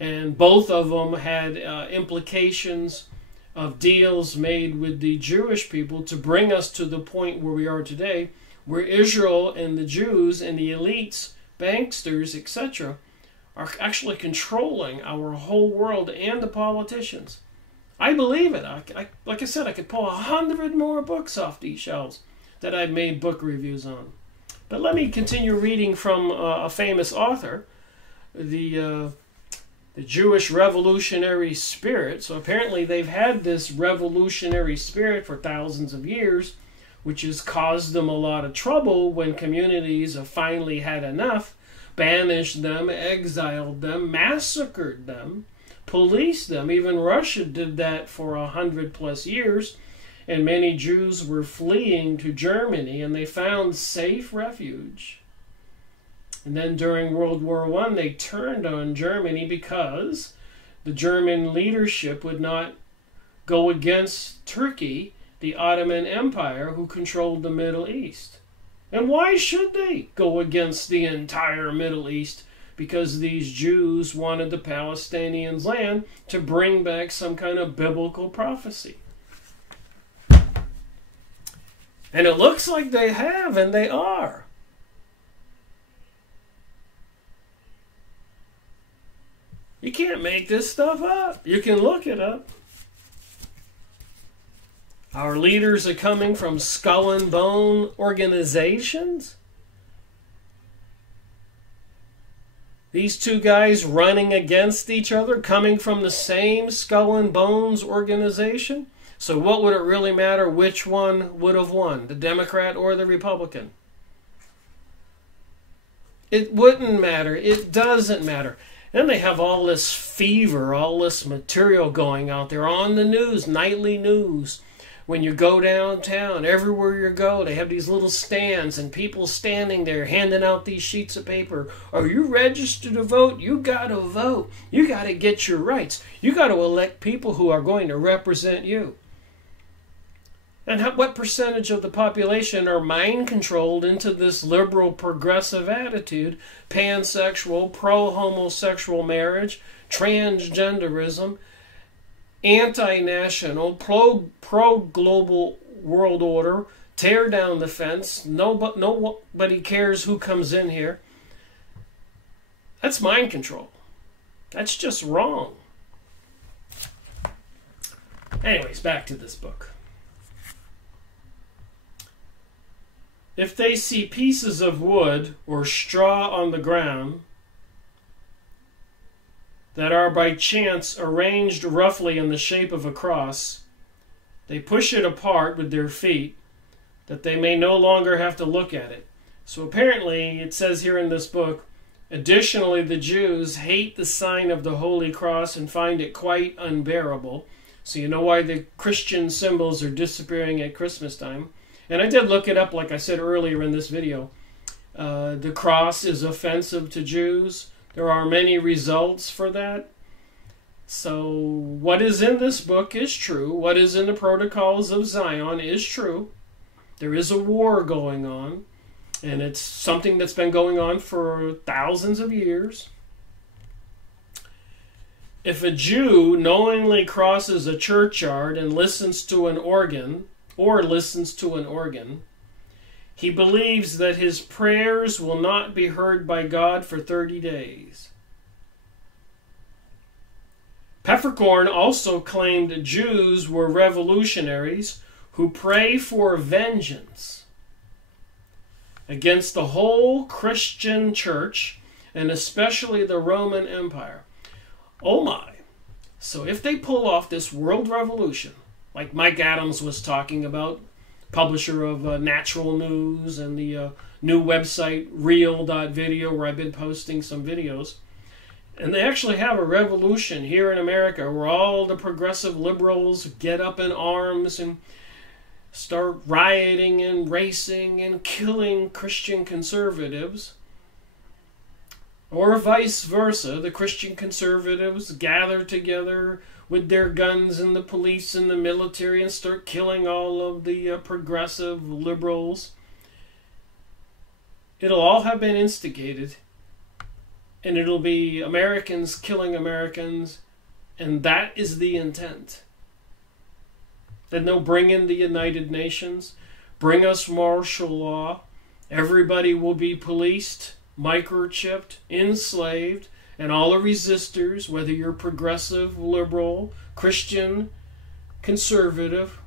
And both of them had implications of deals made with the Jewish people to bring us to the point where we are today, where Israel and the Jews and the elites, banksters, etc., are actually controlling our whole world and the politicians. I believe it. Like I said, I could pull 100 more books off these shelves that I've made book reviews on. But let me continue reading from a famous author, the Jewish revolutionary spirit. So apparently they've had this revolutionary spirit for thousands of years, which has caused them a lot of trouble when communities have finally had enough, banished them, exiled them, massacred them, policed them. Even Russia did that for 100+ years, and many Jews were fleeing to Germany, and they found safe refuge. And then during World War I, they turned on Germany because the German leadership would not go against Turkey, the Ottoman Empire, who controlled the Middle East. And why should they go against the entire Middle East? Because these Jews wanted the Palestinians' land to bring back some kind of biblical prophecy. And it looks like they have, and they are. You can't make this stuff up. You can look it up. Our leaders are coming from skull and bone organizations. These two guys running against each other, coming from the same skull and bones organization. So what would it really matter which one would have won, the Democrat or the Republican? It wouldn't matter. It doesn't matter. Then they have all this fever, all this material going out there on the news, nightly news. When you go downtown, everywhere you go, they have these little stands and people standing there handing out these sheets of paper. Are you registered to vote? You got to vote. You got to get your rights. You got to elect people who are going to represent you. And what percentage of the population are mind-controlled into this liberal progressive attitude, pansexual, pro-homosexual marriage, transgenderism, anti-national, pro-global world order, tear down the fence, nobody cares who comes in here? That's mind control. That's just wrong. Anyways, back to this book. If they see pieces of wood or straw on the ground that are by chance arranged roughly in the shape of a cross, they push it apart with their feet, that they may no longer have to look at it. So apparently, it says here in this book, additionally, the Jews hate the sign of the Holy Cross and find it quite unbearable. So you know why the Christian symbols are disappearing at Christmas time. And I did look it up, like I said earlier in this video. The cross is offensive to Jews. There are many results for that. So what is in this book is true. What is in the Protocols of Zion is true. There is a war going on. And it's something that's been going on for thousands of years. If a Jew knowingly crosses a churchyard and listens to an organ, he believes that his prayers will not be heard by God for 30 days. Peppercorn also claimed Jews were revolutionaries who pray for vengeance against the whole Christian church and especially the Roman Empire. Oh my. So if they pull off this world revolution, like Mike Adams was talking about, publisher of Natural News and the new website real.video where I've been posting some videos, and they actually have a revolution here in America where all the progressive liberals get up in arms and start rioting and racing and killing Christian conservatives. Or vice versa, the Christian conservatives gather together with their guns and the police and the military and start killing all of the progressive liberals. It'll all have been instigated, and it'll be Americans killing Americans, and that is the intent. Then they'll bring in the United Nations, bring us martial law, everybody will be policed, microchipped, enslaved, and all the resistors, whether you're progressive, liberal, Christian, conservative,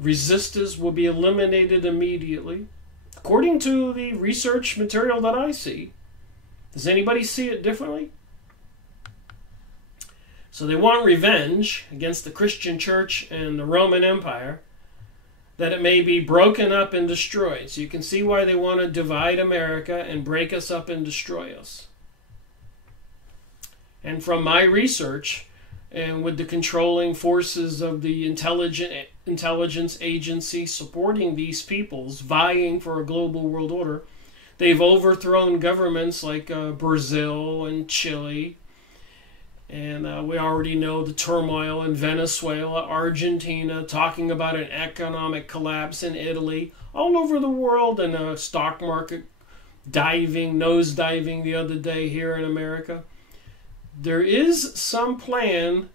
resistors will be eliminated immediately. According to the research material that I see. Does anybody see it differently? So they want revenge against the Christian church and the Roman Empire, that it may be broken up and destroyed. So you can see why they want to divide America and break us up and destroy us. And from my research, and with the controlling forces of the intelligence agency supporting these peoples, vying for a global world order, they've overthrown governments like Brazil and Chile. And we already know the turmoil in Venezuela, Argentina, talking about an economic collapse in Italy, all over the world, and a stock market nosediving the other day here in America. There is some plan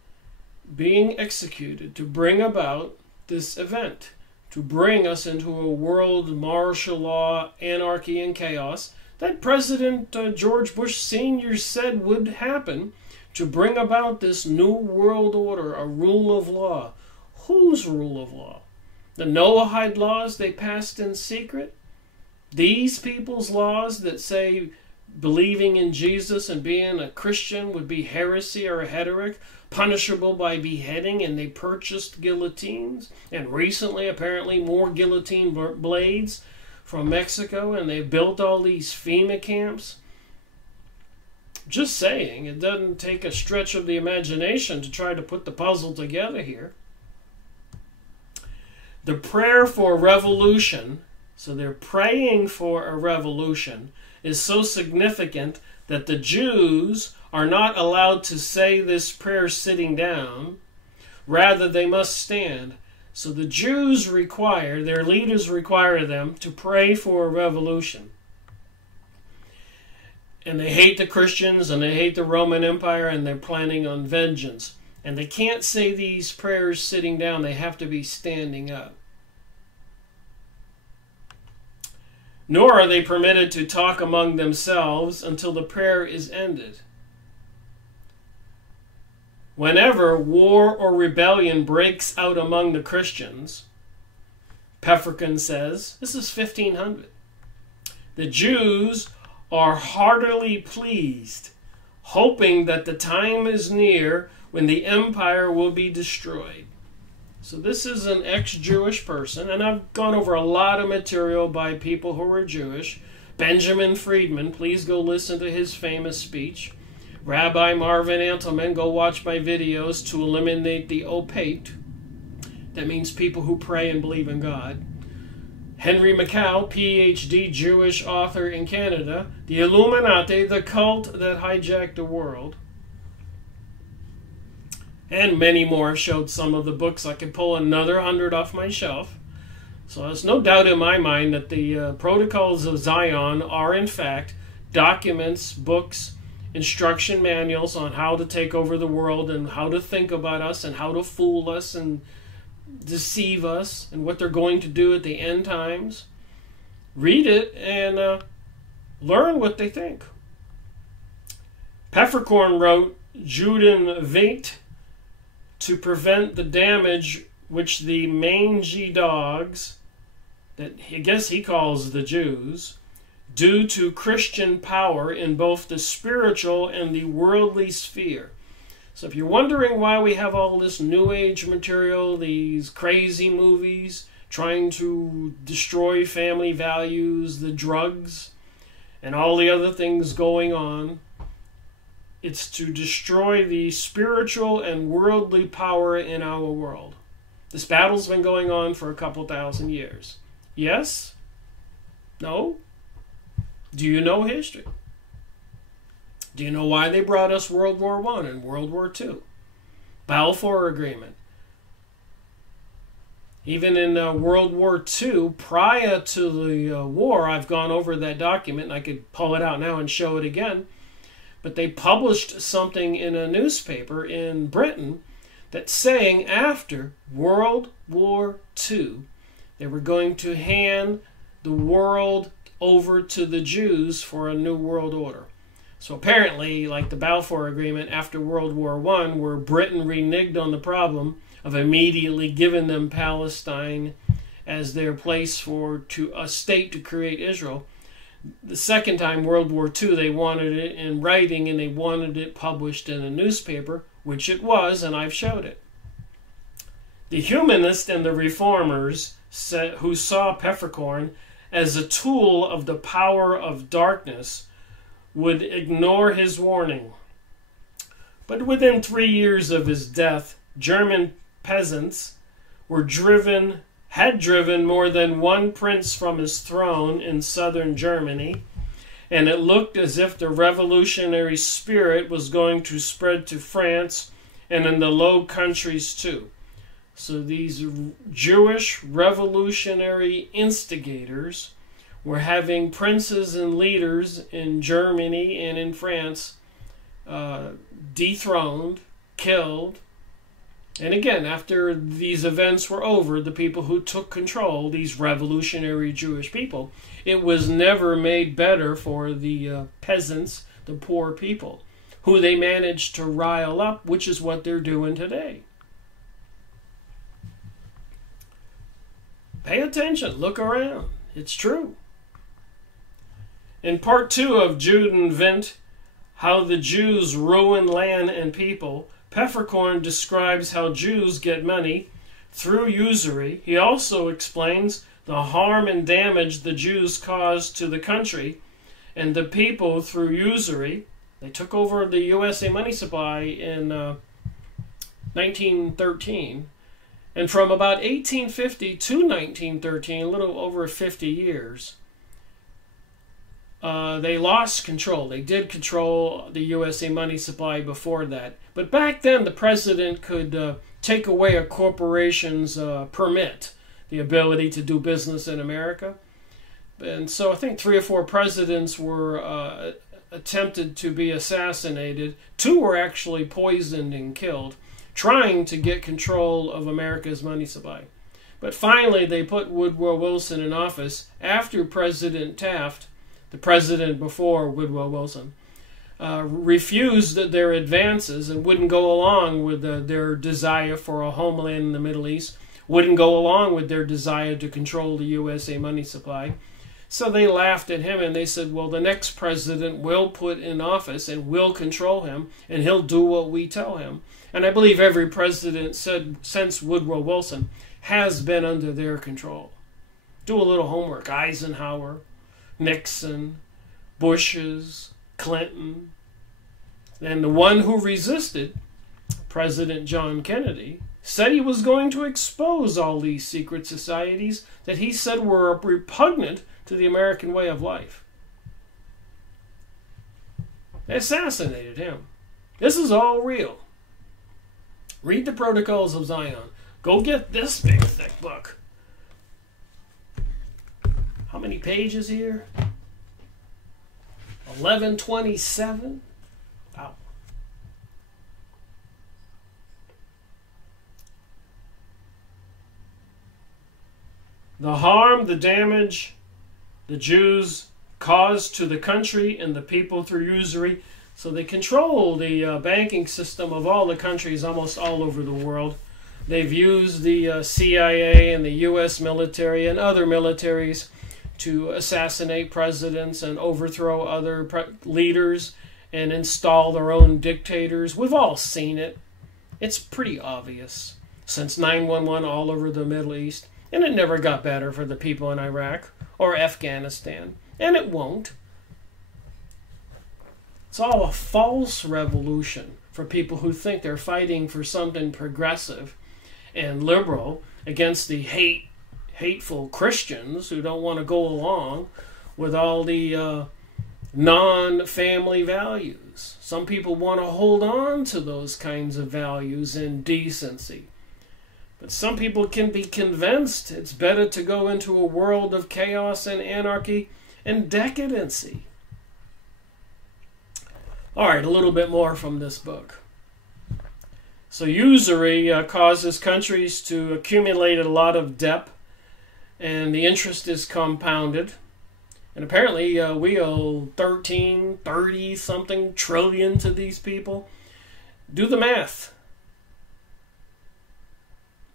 being executed to bring about this event, to bring us into a world martial law, anarchy, and chaos that President George Bush Sr. said would happen, to bring about this new world order, a rule of law. Whose rule of law? The Noahide laws they passed in secret? These people's laws that say believing in Jesus and being a Christian would be heresy or a heretic, punishable by beheading, and they purchased guillotines, and recently apparently more guillotine blades from Mexico, and they built all these FEMA camps. Just saying, it doesn't take a stretch of the imagination to try to put the puzzle together here. The prayer for revolution, so they're praying for a revolution, is so significant that the Jews are not allowed to say this prayer sitting down. Rather, they must stand. So the Jews their leaders require them to pray for a revolution. And they hate the Christians and they hate the Roman Empire, and they're planning on vengeance. And they can't say these prayers sitting down. They have to be standing up. Nor are they permitted to talk among themselves until the prayer is ended. whenever war or rebellion breaks out among the Christians, Pfefferkorn says, this is 1500, the Jews are heartily pleased, hoping that the time is near when the empire will be destroyed. So this is an ex-Jewish person, and I've gone over a lot of material by people who were Jewish. Benjamin Friedman, please go listen to his famous speech. Rabbi Marvin Antelman, go watch my videos to eliminate the opaque. That means people who pray and believe in God. Henry Mackay, PhD, Jewish author in Canada. The Illuminati, the cult that hijacked the world. And many more. Showed some of the books. I could pull another 100 off my shelf. So there's no doubt in my mind that the Protocols of Zion are in fact documents, books, instruction manuals on how to take over the world and how to think about us and how to fool us and deceive us and what they're going to do at the end times. Read it and learn what they think. Pfefferkorn wrote, Juden weet, to prevent the damage which the mangy dogs, that I guess he calls the Jews, do to Christian power in both the spiritual and the worldly sphere. So if you're wondering why we have all this New Age material, these crazy movies, trying to destroy family values, the drugs, and all the other things going on, it's to destroy the spiritual and worldly power in our world. This battle's been going on for a couple thousand years. Yes? No? Do you know history? Do you know why they brought us World War I and World War II? Balfour Agreement. Even in World War II, prior to the war, I've gone over that document, and I could pull it out now and show it again, but they published something in a newspaper in Britain that's saying after World War II, they were going to hand the world over to the Jews for a new world order. So apparently, like the Balfour Agreement after World War I, where Britain reneged on the problem of immediately giving them Palestine as their place for a state to create Israel. The second time, World War II, they wanted it in writing and they wanted it published in a newspaper, which it was, and I've showed it. The humanists and the reformers who saw Pfefferkorn as a tool of the power of darkness would ignore his warning. But within 3 years of his death, German peasants had driven more than one prince from his throne in southern Germany, and it looked as if the revolutionary spirit was going to spread to France and in the Low Countries too. So these Jewish revolutionary instigators were having princes and leaders in Germany and in France dethroned, killed. And again, after these events were over, the people who took control, these revolutionary Jewish people, it was never made better for the peasants, the poor people, who they managed to rile up, which is what they're doing today. Pay attention, look around. It's true. In part 2 of Juden Vint, How the Jews Ruin Land and People, Pfefferkorn describes how Jews get money through usury. He also explains the harm and damage the Jews caused to the country and the people through usury. They took over the USA money supply in 1913. And from about 1850 to 1913, a little over 50 years, they lost control. They did control the USA money supply before that. But back then, the president could take away a corporation's permit, the ability to do business in America. And so I think 3 or 4 presidents were attempted to be assassinated. 2 were actually poisoned and killed, trying to get control of America's money supply. But finally, they put Woodrow Wilson in office after President Taft, the president before Woodrow Wilson, refused their advances and wouldn't go along with their desire for a homeland in the Middle East, wouldn't go along with their desire to control the USA money supply. So they laughed at him and they said, well, the next president will put in office and will control him and he'll do what we tell him. And I believe every president since Woodrow Wilson has been under their control. Do a little homework. Eisenhower, Nixon, Bush's, Clinton. And the one who resisted, President John Kennedy, said he was going to expose all these secret societies that he said were repugnant to the American way of life. They assassinated him. This is all real. Read the Protocols of Zion. Go get this big, thick book. How many pages here? 1127. Wow. The harm, the damage the Jews caused to the country and the people through usury. So they control the banking system of all the countries almost all over the world. They've used the CIA and the U.S. military and other militaries to assassinate presidents and overthrow other leaders and install their own dictators. We've all seen it. It's pretty obvious since 9/11 all over the Middle East. And it never got better for the people in Iraq or Afghanistan. And it won't. It's all a false revolution for people who think they're fighting for something progressive and liberal against the hateful Christians who don't want to go along with all the non-family values. Some people want to hold on to those kinds of values in decency. But some people can be convinced it's better to go into a world of chaos and anarchy and decadency. All right, a little bit more from this book. So usury causes countries to accumulate a lot of debt, and the interest is compounded. And apparently we owe 30-something trillion to these people. Do the math.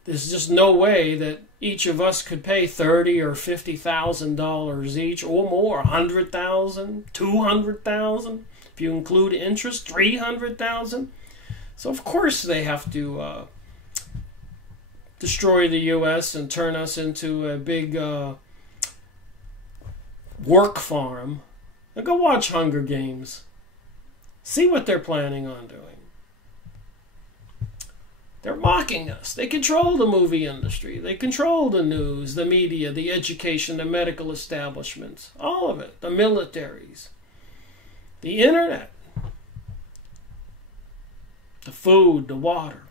There's just no way that each of us could pay $30,000 or $50,000 each or more. $100,000, $200,000. If you include interest, $300,000. So of course they have to destroy the U.S. and turn us into a big work farm. Now go watch Hunger Games. See what they're planning on doing. They're mocking us. They control the movie industry. They control the news, the media, the education, the medical establishments. All of it. The militaries. The internet. The food, the water.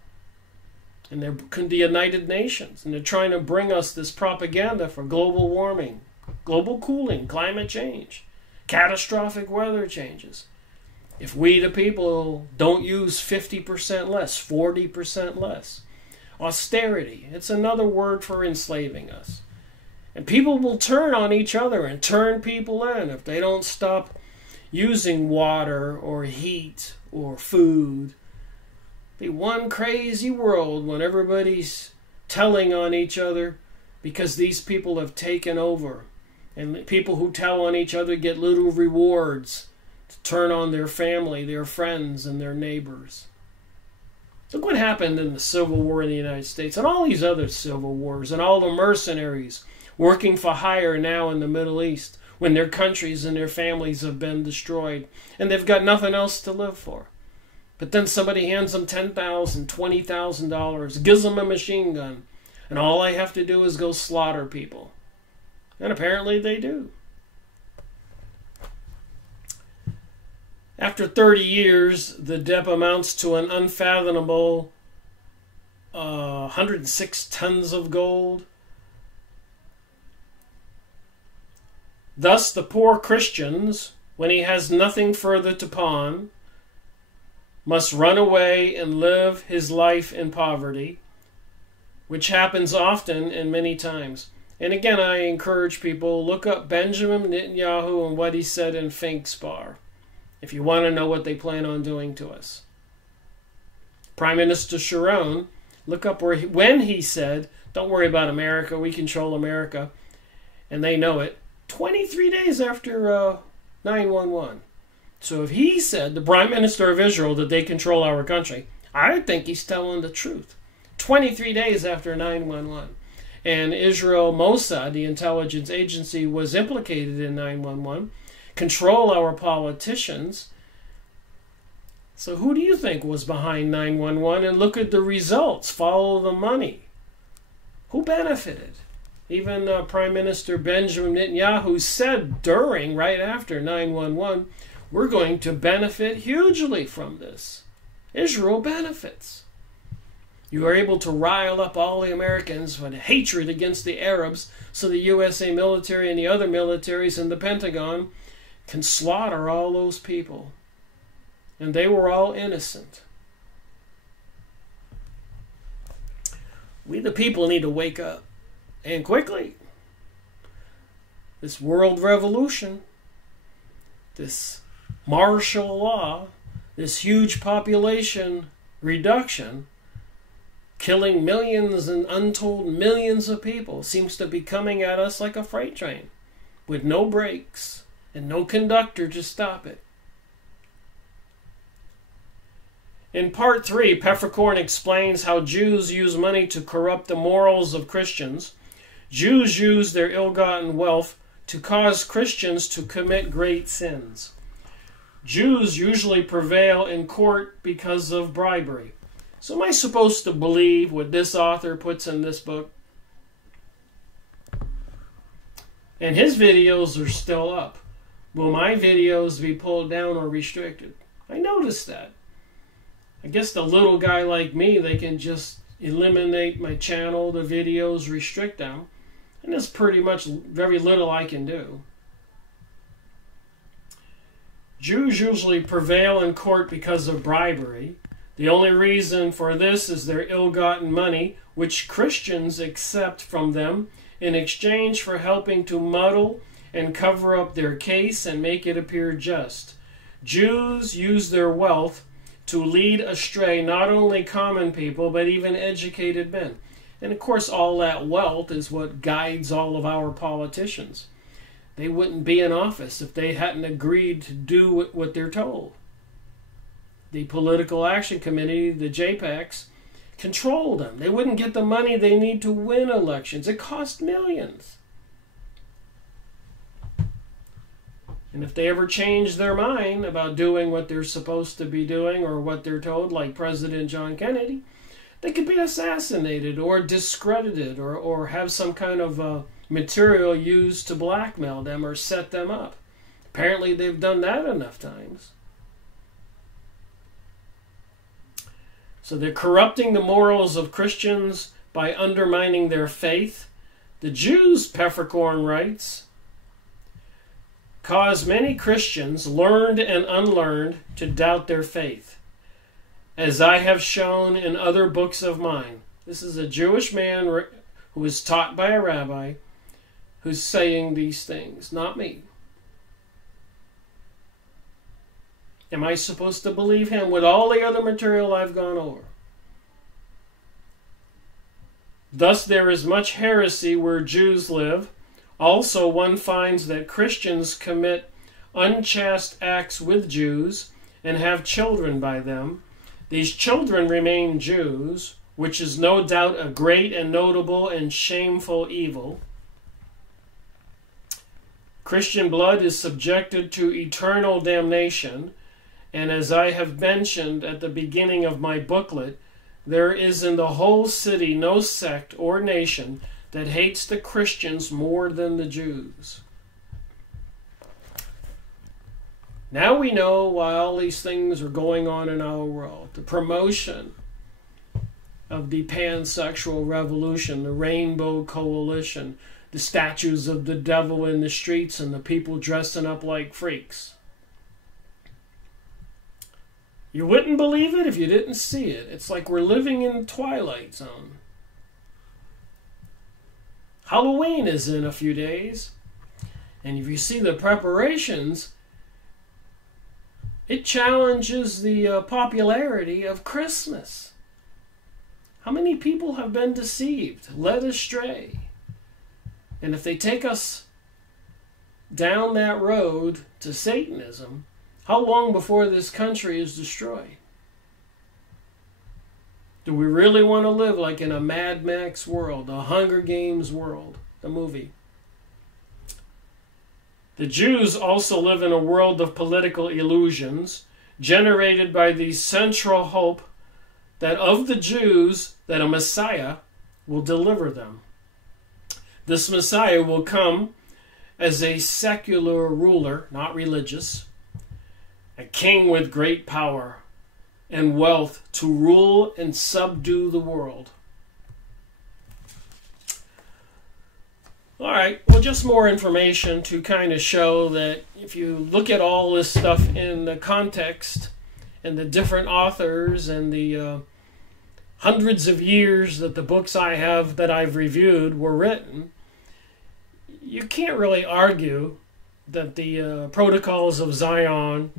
And they're the United Nations. And they're trying to bring us this propaganda for global warming, global cooling, climate change, catastrophic weather changes. If we, the people, don't use 50% less, 40% less. Austerity, it's another word for enslaving us. And people will turn on each other and turn people in if they don't stop using water or heat or food. Be one crazy world when everybody's telling on each other because these people have taken over. And people who tell on each other get little rewards. Turn on their family, their friends, and their neighbors. Look what happened in the Civil War in the United States and all these other civil wars and all the mercenaries working for hire now in the Middle East when their countries and their families have been destroyed and they've got nothing else to live for. But then somebody hands them $10,000, $20,000, gives them a machine gun, and all I have to do is go slaughter people. And apparently they do. After 30 years, the debt amounts to an unfathomable 106 tons of gold. Thus, the poor Christians, when he has nothing further to pawn, must run away and live his life in poverty, which happens often and many times. And again, I encourage people, look up Benjamin Netanyahu and what he said in Think Spar. if you want to know what they plan on doing to us. Prime Minister Sharon, look up when he said, don't worry about America, we control America, and they know it, 23 days after 9/11. So if he said, the Prime Minister of Israel, that they control our country, I think he's telling the truth. 23 days after 9/11. And Israel Mossad, the intelligence agency, was implicated in 9/11, control our politicians. So who do you think was behind 9/11? And look at the results. Follow the money. Who benefited? Even Prime Minister Benjamin Netanyahu said right after 9/11, we're going to benefit hugely from this. Israel benefits. You are able to rile up all the Americans with hatred against the Arabs so the USA military and the other militaries in the Pentagon can slaughter all those people. And they were all innocent. We the people need to wake up. And quickly. This world revolution, this martial law, this huge population reduction, killing millions and untold millions of people, seems to be coming at us like a freight train with no brakes and no conductor to stop it. In part 3, Peppercorn explains how Jews use money to corrupt the morals of Christians. Jews use their ill-gotten wealth to cause Christians to commit great sins. Jews usually prevail in court because of bribery. So am I supposed to believe what this author puts in this book? And his videos are still up. Will my videos be pulled down or restricted? I noticed that. I guess the little guy like me, they can just eliminate my channel, the videos, restrict them. And there's pretty much very little I can do. Jews usually prevail in court because of bribery. The only reason for this is their ill-gotten money, which Christians accept from them in exchange for helping to muddle and cover up their case and make it appear just. Jews use their wealth to lead astray not only common people, but even educated men. And of course, all that wealth is what guides all of our politicians. They wouldn't be in office if they hadn't agreed to do what they're told. The Political Action Committee, the JPACs, control them. They wouldn't get the money they need to win elections. It costs millions. And if they ever change their mind about doing what they're supposed to be doing or what they're told, like President John Kennedy, they could be assassinated or discredited or have some kind of material used to blackmail them or set them up. Apparently they've done that enough times. So they're corrupting the morals of Christians by undermining their faith. The Jews, Peppercorn writes, cause many Christians, learned and unlearned, to doubt their faith, as I have shown in other books of mine. This is a Jewish man who was taught by a rabbi who's saying these things, not me. Am I supposed to believe him with all the other material I've gone over? Thus there is much heresy where Jews live. Also one finds that Christians commit unchaste acts with Jews and have children by them. These children remain Jews, which is no doubt a great and notable and shameful evil. Christian blood is subjected to eternal damnation. And as I have mentioned at the beginning of my booklet, there is in the whole city no sect or nation that hates the Christians more than the Jews. Now we know why all these things are going on in our world. The promotion of the pansexual revolution, the Rainbow Coalition, the statues of the devil in the streets, and the people dressing up like freaks. You wouldn't believe it if you didn't see it. It's like we're living in the Twilight Zone. Halloween is in a few days. And if you see the preparations, It challenges the popularity of Christmas. How many people have been deceived, led astray? And if they take us down that road to Satanism, how long before this country is destroyed? Do we really want to live like in a Mad Max world, a Hunger Games world, the movie? The Jews also live in a world of political illusions generated by the central hope that of the Jews that a Messiah will deliver them. This Messiah will come as a secular ruler, not religious, a king with great power and wealth to rule and subdue the world. All right, well, just more information to kind of show that if you look at all this stuff in the context and the different authors and the hundreds of years that the books that I've reviewed were written, you can't really argue that the Protocols of Zion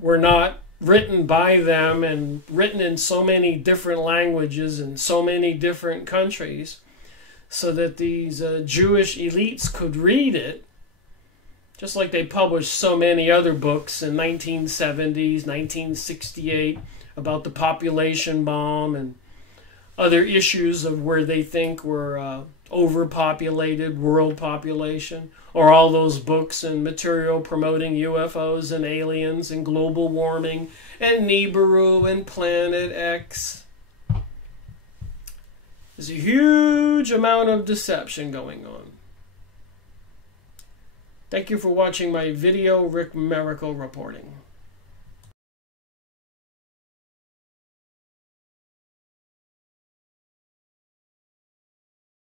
were not written by them and written in so many different languages and so many different countries so that these Jewish elites could read it, just like they published so many other books in 1970s, 1968 about the population bomb and other issues of where they think were overpopulated world population, or all those books and material promoting UFOs and aliens and global warming and Nibiru and Planet X. There's a huge amount of deception going on. Thank you for watching my video, Rick Miracle reporting.